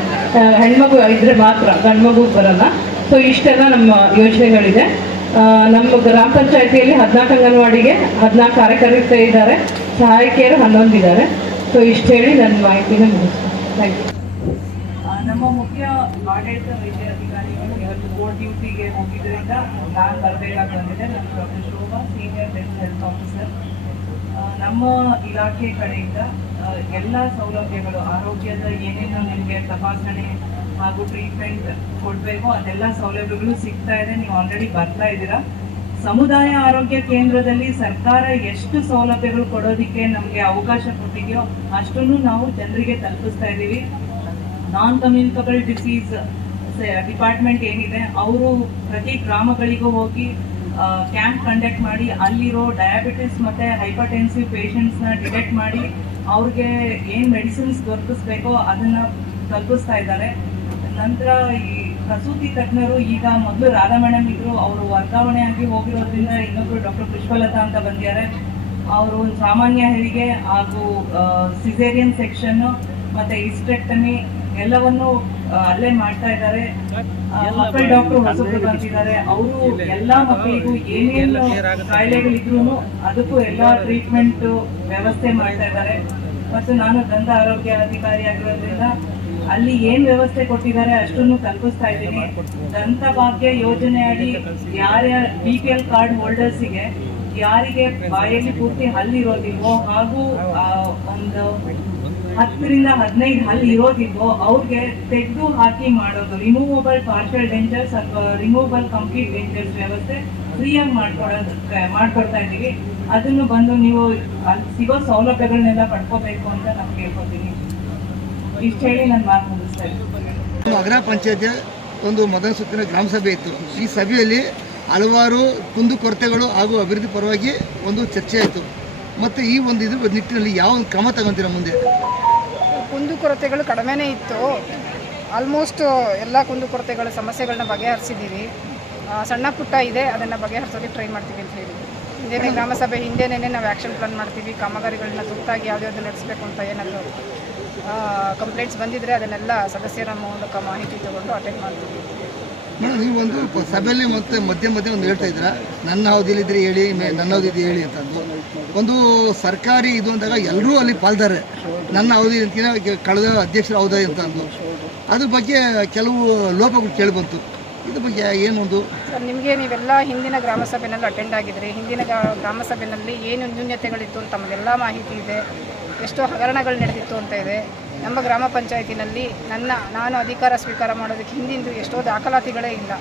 ಹೆಣ್ಮಗು ಇದ್ರೆ ಮಾತ್ರ, ಗಂಡ್ಮಗು ಬರಲ್ಲ. ಸೊ ಇಷ್ಟೆಲ್ಲ ನಮ್ಮ ಯೋಜನೆಗಳಿದೆ. ನಮ್ಮ ಗ್ರಾಮ ಪಂಚಾಯತಿಯಲ್ಲಿ ಹದಿನಾಲ್ಕು ಅಂಗನವಾಡಿಗೆ ಹದಿನಾಲ್ಕು ಕಾರ್ಯಕರ್ತರು ಇದ್ದಾರೆ. ಸಹಾಯಕಿಯರು ಹನ್ನೊಂದು ಇದ್ದಾರೆ ಸೊ ಇಷ್ಟು ಹೇಳಿ ನನ್ನ ಮಾಹಿತಿನ ಮುಗಿಸ್ತೀನಿ. ಥ್ಯಾಂಕ್ ಯು ನಮ್ಮ ಮುಖ್ಯ ಆಡಳಿತ ವೈದ್ಯಾಧಿಕಾರಿಗಳು ಇವತ್ತು ಕೋರ್ಟ್ ಡ್ಯೂಟಿಗೆ ಹೋಗಿದ್ದರಿಂದ ನಾನು ಬರಬೇಕಾಗಿ ಬಂದಿದೆ ನಾನು doctor Shobha senior mental health officer ನಮ್ಮ ಇಲಾಖೆ ಕಡೆಯಿಂದ ಎಲ್ಲ ಸೌಲಭ್ಯಗಳು, ಆರೋಗ್ಯದ ಏನೇನು ನಿಮಗೆ ತಪಾಸಣೆ ಹಾಗೂ ಟ್ರೀಟ್ಮೆಂಟ್ ಕೊಡಬೇಕು, ಅದೆಲ್ಲ ಸೌಲಭ್ಯಗಳು ಸಿಗ್ತಾ ಇದೆ. ನೀವು ಆಲ್ರೆಡಿ ಬರ್ತಾ ಇದ್ದೀರಾ. ಸಮುದಾಯ ಆರೋಗ್ಯ ಕೇಂದ್ರದಲ್ಲಿ ಸರ್ಕಾರ ಎಷ್ಟು ಸೌಲಭ್ಯಗಳು ಕೊಡೋದಕ್ಕೆ ನಮಗೆ ಅವಕಾಶ ಕೊಟ್ಟಿದೆಯೋ ಅಷ್ಟನ್ನು ನಾವು ಜನರಿಗೆ ತಲುಪಿಸ್ತಾ ಇದ್ದೀವಿ. ನಾನ್ ಕಮ್ಯುನಿಕಬಲ್ ಡಿಸೀಸ್ ಡಿಪಾರ್ಟ್ಮೆಂಟ್ ಏನಿದೆ, ಅವರು ಪ್ರತಿ ಗ್ರಾಮಗಳಿಗೂ ಹೋಗಿ ಕ್ಯಾಂಪ್ ಕಂಡಕ್ಟ್ ಮಾಡಿ, ಅಲ್ಲಿರೋ ಡಯಾಬಿಟಿಸ್ ಮತ್ತೆ ಹೈಪರ್ಟೆನ್ಸಿವ್ ಪೇಷಂಟ್ಸ್ನ ಡಿಟೆಕ್ಟ್ ಮಾಡಿ, ಅವ್ರಿಗೆ ಏನು ಮೆಡಿಸಿನ್ಸ್ ದೊರಕಿಸ್ಬೇಕೋ ಅದನ್ನು ತಲುಪಿಸ್ತಾ ಇದ್ದಾರೆ. ನಂತರ ಈ ಪ್ರಸೂತಿ ತಜ್ಞರು ಈಗ ಮೊದಲು ರಾಧಾ ಮೇಡಮ್ ಇದ್ರು, ಅವರು ವರ್ಗಾವಣೆ ಆಗಿ ಹೋಗಿರೋದ್ರಿಂದ ಇನ್ನೊಬ್ಬರು ಡಾಕ್ಟರ್ ಪುಷ್ಪಲತಾ ಅಂತ ಬಂದಿದ್ದಾರೆ. ಅವರು ಸಾಮಾನ್ಯ ಹೆರಿಗೆ ಹಾಗೂ ಸಿಸೇರಿಯನ್ ಸೆಕ್ಷನ್ನು ಮತ್ತು ಇಸ್ಟ್ರೆಕ್ಟಮಿ ಎಲ್ಲವನ್ನು ಅಲ್ಲೇ ಮಾಡ್ತಾ ಇದ್ದಾರೆ. ಮಕ್ಕಳ ಡಾಕ್ಟರ್ ಹೊಸಬ್ರು ಬಂದಿದ್ದಾರೆ. ಅವರು ಎಲ್ಲಾ ಮಕ್ಕಳಿಗೂ ಏನೇನು ಕಾಯಿಲೆಗಳಿದ್ರು ಅದಕ್ಕೂ ಎಲ್ಲಾ ಟ್ರೀಟ್ಮೆಂಟ್ ವ್ಯವಸ್ಥೆ ಮಾಡ್ತಾ ಇದ್ದಾರೆ. ಮತ್ತು ನಾನು ದಂತ ಆರೋಗ್ಯ ಅಧಿಕಾರಿ ಆಗಿರೋದ್ರಿಂದ ಅಲ್ಲಿ ಏನ್ ವ್ಯವಸ್ಥೆ ಕೊಟ್ಟಿದ್ದಾರೆ ಅಷ್ಟನ್ನು ತಲುಪಿಸ್ತಾ ಇದ್ದೀನಿ. ದಂತ ಭಾಗ್ಯ ಯೋಜನೆ ಅಡಿ ಯಾರ್ಯಾರ ಬಿ ಪಿ ಎಲ್ ಕಾರ್ಡ್ ಹೋಲ್ಡರ್ಸಿಗೆ ಯಾರಿಗೆ ಬಾಯಲ್ಲಿ ಪೂರ್ತಿ ಹಲ್ಲಿರೋದಿಲ್ವೋ ಹಾಗೂ ಒಂದು ಹತ್ತರಿಂದ ಹದಿನೈದು ಹಲ್ಲಿ ಇರೋದಿಲ್ವೋ, ಅವ್ರಿಗೆ ತೆಗೆದು ಹಾಕಿ ಮಾಡೋದು. ರಿಮೂವಬಲ್ ಪಾರ್ಷಲ್ ಡೆಂಚರ್ಸ್ ಅಥವಾ ರಿಮೂವಬಲ್ ಕಂಪ್ಲೀಟ್ ಡೆಂಚರ್ಸ್ ವ್ಯವಸ್ಥೆ ಫ್ರೀಯಾಗಿ ಮಾಡ್ಕೊಡೋದು ಮಾಡ್ಕೊಡ್ತಾ ಇದ್ದೀವಿ. ಅದನ್ನು ಬಂದು ನೀವು ಅಲ್ಲಿ ಸಿಗೋ ಸೌಲಭ್ಯಗಳನ್ನೆಲ್ಲ ಪಡ್ಕೋಬೇಕು ಅಂತ ನಾನು ಕೇಳ್ಕೊತೀನಿ. ಇಷ್ಟು ಹೇಳಿ ನಾನು ಮಾತು ಮುಗಿಸ್ತಾ ಅಗ್ರ ಪಂಚಾಯತಿಯ, ಒಂದು ಮೊದಲ ಸುತ್ತಿನ ಗ್ರಾಮ ಸಭೆ ಇತ್ತು. ಈ ಸಭೆಯಲ್ಲಿ ಹಲವಾರು ಕುಂದುಕೊರತೆಗಳು ಹಾಗೂ ಅಭಿವೃದ್ಧಿ ಪರವಾಗಿ ಒಂದು ಚರ್ಚೆ ಆಯಿತು. ಮತ್ತು ಈ ಒಂದು ಇದ್ರ ನಿಟ್ಟಿನಲ್ಲಿ ಯಾವ ಒಂದು ಕ್ರಮ ತಗೊಂತೀರ ಮುಂದೆ? ಕುಂದುಕೊರತೆಗಳು ಕಡಿಮೆನೇ ಇತ್ತು. ಆಲ್ಮೋಸ್ಟ್ ಎಲ್ಲ ಕುಂದುಕೊರತೆಗಳ ಸಮಸ್ಯೆಗಳನ್ನ ಬಗೆಹರಿಸಿದ್ದೀವಿ. ಸಣ್ಣ ಪುಟ್ಟ ಇದೆ ಅದನ್ನು ಬಗೆಹರಿಸೋದಕ್ಕೆ ಟ್ರೈ ಮಾಡ್ತೀವಿ ಅಂತ ಹೇಳಿ. ಹಿಂದೆನೇ ಗ್ರಾಮಸಭೆ ಹಿಂದೆನೇ ನಾವು ಆ್ಯಕ್ಷನ್ ಪ್ಲಾನ್ ಮಾಡ್ತೀವಿ ಕಾಮಗಾರಿಗಳನ್ನ ತುರ್ತಾಗಿ ಯಾವುದ್ಯಾವ್ದು ನಡೆಸಬೇಕು ಅಂತ ಏನಾದರೂ ಕಂಪ್ಲೇಂಟ್ಸ್ ಬಂದಿದ್ದರೆ ಅದನ್ನೆಲ್ಲ ಸದಸ್ಯರ ಮೂಲಕ ಮಾಹಿತಿ ತಗೊಂಡು ಅಟೆಂಡ್ ಮಾಡ್ತೀವಿ. ಮೇಡಮ್ ನೀವು ಒಂದು ಸಭೆಯಲ್ಲಿ ಮತ್ತೆ ಮಧ್ಯೆ ಮಧ್ಯೆ ಒಂದು ಹೇಳ್ತಾ ಇದ್ದೀರಾ? ನನ್ನ ಅವಧಿಲಿದ್ರೆ ಹೇಳಿ ನನ್ನ ಅವಧಿದ್ದು ಹೇಳಿ ಅಂತಂದು. ಒಂದು ಸರ್ಕಾರಿ ಇದು ಅಂದಾಗ ಎಲ್ಲರೂ ಅಲ್ಲಿ ಪಾಲ್ದಾರೆ. ನನ್ನ ಅವಧಿ ಅಂತಿನ ಕಳೆದ ಅಧ್ಯಕ್ಷರ ಅವಧಿ ಅಂತ ಅಂದು ಅದ್ರ ಬಗ್ಗೆ ಕೆಲವು ಲೋಪಗಳು ಕೇಳಿಬಂತು. ಇದ್ರ ಬಗ್ಗೆ ಏನೊಂದು ಸರ್, ನಿಮಗೆ ನೀವೆಲ್ಲ ಹಿಂದಿನ ಗ್ರಾಮ ಸಭೆನಲ್ಲಿ ಅಟೆಂಡ್ ಆಗಿದ್ರಿ ಹಿಂದಿನ ಗ್ರಾ- ಗ್ರಾಮ ಸಭೆಯಲ್ಲಿ ಏನು ನ್ಯೂನ್ಯತೆಗಳಿತ್ತು ಅಂತ ತಮಗೆಲ್ಲ ಮಾಹಿತಿ ಇದೆ. ಎಷ್ಟೋ ಹಗರಣಗಳು ನಡೆದಿತ್ತು ಅಂತ ಇದೆ. ನಮ್ಮ ಗ್ರಾಮ ಪಂಚಾಯತಿನಲ್ಲಿ ನನ್ನ ನಾನು ಅಧಿಕಾರ ಸ್ವೀಕಾರ ಮಾಡೋದಕ್ಕೆ ಹಿಂದಿಂದು ಎಷ್ಟೋ ದಾಖಲಾತಿಗಳೇ ಇಲ್ಲ.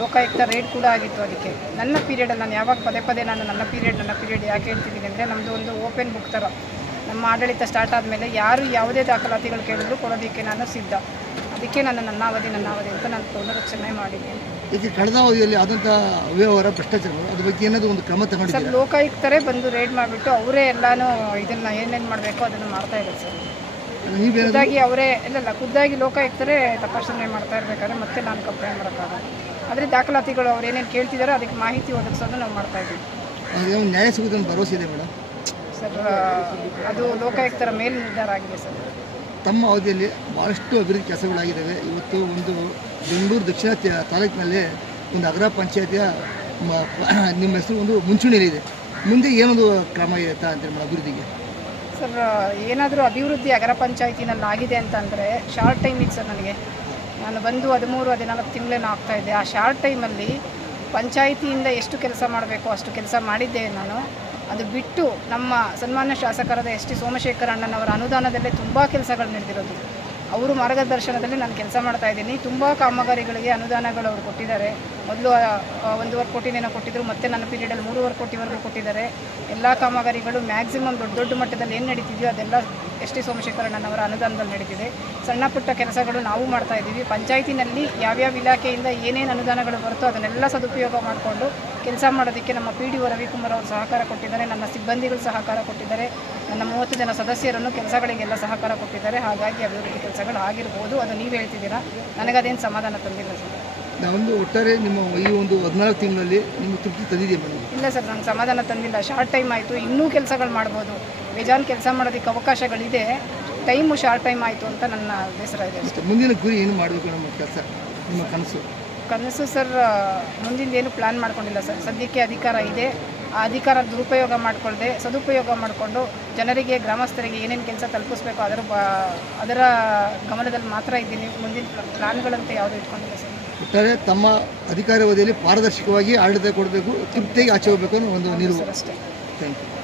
ಲೋಕಾಯುಕ್ತ ರೇಡ್ ಕೂಡ ಆಗಿತ್ತು ಅದಕ್ಕೆ. ನನ್ನ ಪೀರಿಯಡಲ್ಲಿ ನಾನು ಯಾವಾಗ ಪದೇ ಪದೇ ನಾನು ನನ್ನ ಪೀರಿಯಡ್ ನನ್ನ ಪೀರಿಯಡ್ ಯಾಕೆ ಹೇಳ್ತಿದ್ದೀನಿ ಅಂದರೆ ನಮ್ಮದು ಒಂದು ಓಪನ್ ಬುಕ್ ಥರ. ನಮ್ಮ ಆಡಳಿತ ಸ್ಟಾರ್ಟ್ ಆದಮೇಲೆ ಯಾರು ಯಾವುದೇ ದಾಖಲಾತಿಗಳು ಕೇಳಿದ್ರು ಕೊಡೋದಕ್ಕೆ ನಾನು ಸಿದ್ಧ. ಅದಕ್ಕೆ ನಾನು ನನ್ನ ಅವಧಿ ನನ್ನ ಅವಧಿ ಅಂತ ನಾನು ಪುನರಕ್ಷಣೆ ಮಾಡಿದ್ದೀನಿ ಈಗ ಕಳೆದ ಅವಧಿಯಲ್ಲಿ ಆದಂಥ ಅವ್ಯವಹಾರ ಭ್ರಷ್ಟಾಚಾರಗಳು ಅದ್ರ ಬಗ್ಗೆ ಏನಾದರೂ ಒಂದು ಕ್ರಮ ಸರ್ ಲೋಕಾಯುಕ್ತರೇ ಬಂದು ರೇಡ್ ಮಾಡಿಬಿಟ್ಟು ಅವರೇ ಎಲ್ಲಾನು ಇದನ್ನು ಏನೇನು ಮಾಡಬೇಕು ಅದನ್ನು ಮಾಡ್ತಾ ಇದ್ದಾರೆ ಸರ್. ಖುದ್ದಾಗಿ ಅವರೇ ಇಲ್ಲ ಖುದ್ದಾಗಿ ಲೋಕಾಯುಕ್ತರೇ ತಪಾಸಣೆ ಮಾಡ್ತಾ ಇರ್ಬೇಕಾದ್ರೆ ಮತ್ತೆ ನಾನು ಕಂಪ್ಲೇಂಟ್ ಮಾಡೋಕ್ಕಾಗಲ್ಲ. ಆದರೆ ದಾಖಲಾತಿಗಳು ಅವ್ರು ಏನೇನು ಕೇಳ್ತಿದ್ದಾರೆ ಅದಕ್ಕೆ ಮಾಹಿತಿ ಒದಗಿಸೋದು ನಾವು ಮಾಡ್ತಾ ಇದ್ದೀವಿ. ನ್ಯಾಯ ಅಂತ ಭರವಸೆ ಇದೆ ಮೇಡಮ್? ಸರ್ ಅದು ಲೋಕಾಯುಕ್ತರ ಮೇಲೆ ನಿರ್ಧಾರ ಆಗಿದೆ ಸರ್. ತಮ್ಮ ಅವಧಿಯಲ್ಲಿ ಭಾಳಷ್ಟು ಅಭಿವೃದ್ಧಿ ಕೆಲಸಗಳಾಗಿದ್ದಾವೆ. ಇವತ್ತು ಒಂದು ಬೆಂಗಳೂರು ದಕ್ಷಿಣ ತಾಲೂಕಿನಲ್ಲಿ ಒಂದು ಅಗ್ರ ಪಂಚಾಯತಿಯ ನಿಮ್ಮ ಹೆಸರು ಒಂದು ಮುಂಚೂಣಿಯಲ್ಲಿದೆ. ಮುಂದೆ ಏನೊಂದು ಕ್ರಮ ಇರುತ್ತಾ ಅಂತೇಳಿ ಮೇಡಮ್ ಅಭಿವೃದ್ಧಿಗೆ? ಸರ್ ಏನಾದರೂ ಅಭಿವೃದ್ಧಿ ಅಗರ ಪಂಚಾಯತಿನಲ್ಲಿ ಆಗಿದೆ ಅಂತಂದರೆ, ಶಾರ್ಟ್ ಟೈಮ್ ಇತ್ತು ಸರ್ ನನಗೆ. ನಾನು ಬಂದು ಹದಿಮೂರು, ಹದಿನಾಲ್ಕು ತಿಂಗಳೇನೋ ಆಗ್ತಾ ಇದ್ದೆ ಆ ಶಾರ್ಟ್ ಟೈಮಲ್ಲಿ ಪಂಚಾಯಿತಿಯಿಂದ ಎಷ್ಟು ಕೆಲಸ ಮಾಡಬೇಕು, ಅಷ್ಟು ಕೆಲಸ ಮಾಡಿದ್ದೆ ನಾನು. ಅದು ಬಿಟ್ಟು ನಮ್ಮ ಸನ್ಮಾನ್ಯ ಶಾಸಕರಾದ ಎಸ್ ಟಿ ಸೋಮಶೇಖರ ಅಣ್ಣನವರ ಅನುದಾನದಲ್ಲೇ ತುಂಬ ಕೆಲಸಗಳು ನಡೆದಿರೋದು. ಅವರು ಮಾರ್ಗದರ್ಶನದಲ್ಲಿ ನಾನು ಕೆಲಸ ಮಾಡ್ತಾ ಇದ್ದೀನಿ. ತುಂಬ ಕಾಮಗಾರಿಗಳಿಗೆ ಅನುದಾನಗಳು ಅವರು ಕೊಟ್ಟಿದ್ದಾರೆ. ಮೊದಲು ಒಂದೂವರೆ ಕೋಟಿನೇನೋ ಕೊಟ್ಟಿದ್ದರು ಮತ್ತೆ ನನ್ನ ಪೀರಿಯಡಲ್ಲಿ ಮೂರುವರೆ ಕೋಟಿವರೆಗೂ ಕೊಟ್ಟಿದ್ದಾರೆ. ಎಲ್ಲ ಕಾಮಗಾರಿಗಳು ಮ್ಯಾಕ್ಸಿಮಮ್ ದೊಡ್ಡ ದೊಡ್ಡ ಮಟ್ಟದಲ್ಲಿ ಏನು ನಡೀತಿದೆಯೋ ಅದೆಲ್ಲ ಎಸ್ ಟಿ ಸೋಮಶೇಖರಣ್ಣನವರ ಅನುದಾನದಲ್ಲಿ ನಡೀತಿದೆ. ಸಣ್ಣ ಪುಟ್ಟ ಕೆಲಸಗಳು ನಾವು ಮಾಡ್ತಾ ಇದ್ದೀವಿ. ಪಂಚಾಯತಿನಲ್ಲಿ ಯಾವ್ಯಾವ ಇಲಾಖೆಯಿಂದ ಏನೇನು ಅನುದಾನಗಳು ಬರುತ್ತೋ ಅದನ್ನೆಲ್ಲ ಸದುಪಯೋಗ ಮಾಡಿಕೊಂಡು ಕೆಲಸ ಮಾಡೋದಕ್ಕೆ ನಮ್ಮ ಪಿ ಡಿ ಒ ರವಿಕುಮಾರ್ ಅವರು ಸಹಕಾರ ಕೊಟ್ಟಿದ್ದಾರೆ, ನನ್ನ ಸಿಬ್ಬಂದಿಗಳು ಸಹಕಾರ ಕೊಟ್ಟಿದ್ದಾರೆ, ನನ್ನ ಮೂವತ್ತು ಜನ ಸದಸ್ಯರನ್ನು ಕೆಲಸಗಳಿಗೆಲ್ಲ ಸಹಕಾರ ಕೊಟ್ಟಿದ್ದಾರೆ. ಹಾಗಾಗಿ ಅಭಿವೃದ್ಧಿ ಕೆಲಸಗಳು ಆಗಿರ್ಬೋದು, ಅದು ನೀವು ಹೇಳ್ತಿದ್ದೀರಾ? ನನಗದೇನು ಸಮಾಧಾನ ತಂದಿಲ್ಲ ಸರ್. ನಾವೊಂದು ಒಟ್ಟಾರೆ ನಿಮ್ಮ ಈ ಒಂದು ಹದಿನಾಲ್ಕು ತಿಂಗಳಲ್ಲಿ ನಿಮ್ಮ ತೃಪ್ತಿ ತಂದಿದೆ ಮೇಡಮ್? ಇಲ್ಲ ಸರ್ ನಂಗೆ ಸಮಾಧಾನ ತಂದಿಲ್ಲ. ಶಾರ್ಟ್ ಟೈಮ್ ಆಯಿತು. ಇನ್ನೂ ಕೆಲಸಗಳು ಮಾಡ್ಬೋದು. ಬೇಜಾನ್ ಕೆಲಸ ಮಾಡೋದಕ್ಕೆ ಅವಕಾಶಗಳಿದೆ. ಟೈಮು ಶಾರ್ಟ್ ಟೈಮ್ ಆಯಿತು ಅಂತ ನನ್ನ ಬೇಸರ ಇದೆ ಅಷ್ಟೇ. ಮುಂದಿನ ಗುರಿ ಏನು ಮಾಡಬೇಕು ನಮ್ಮ ಕೆಲಸ ನಿಮ್ಮ ಕನಸು? ಕನಸು ಸರ್ ಮುಂದಿನ ಏನು ಪ್ಲ್ಯಾನ್ ಮಾಡ್ಕೊಂಡಿಲ್ಲ ಸರ್. ಸದ್ಯಕ್ಕೆ ಅಧಿಕಾರ ಇದೆ. ಆ ಅಧಿಕಾರ ದುರುಪಯೋಗ ಮಾಡಿಕೊಳ್ಳದೆ ಸದುಪಯೋಗ ಮಾಡಿಕೊಂಡು ಜನರಿಗೆ ಗ್ರಾಮಸ್ಥರಿಗೆ ಏನೇನು ಕೆಲಸ ತಲುಪಿಸ್ಬೇಕು ಅದರ ಬ ಅದರ ಗಮನದಲ್ಲಿ ಮಾತ್ರ ಇದ್ದೀನಿ. ಮುಂದಿನ ಪ್ಲಾನ್ಗಳಂತೆ ಯಾವುದೂ ಇಟ್ಕೊಂಡಿಲ್ಲ ಸರ್. ಒಟ್ಟಾರೆ ತಮ್ಮ ಅಧಿಕಾರಾವಧಿಯಲ್ಲಿ ಪಾರದರ್ಶಕವಾಗಿ ಆಡಳಿತ ಕೊಡಬೇಕು ತೃಪ್ತಿಯಾಗಿ ಆಚೆ ಹೋಗಬೇಕು ಅನ್ನೋ ಒಂದು ನಿಲುವು. ಅಷ್ಟೇ. Thank you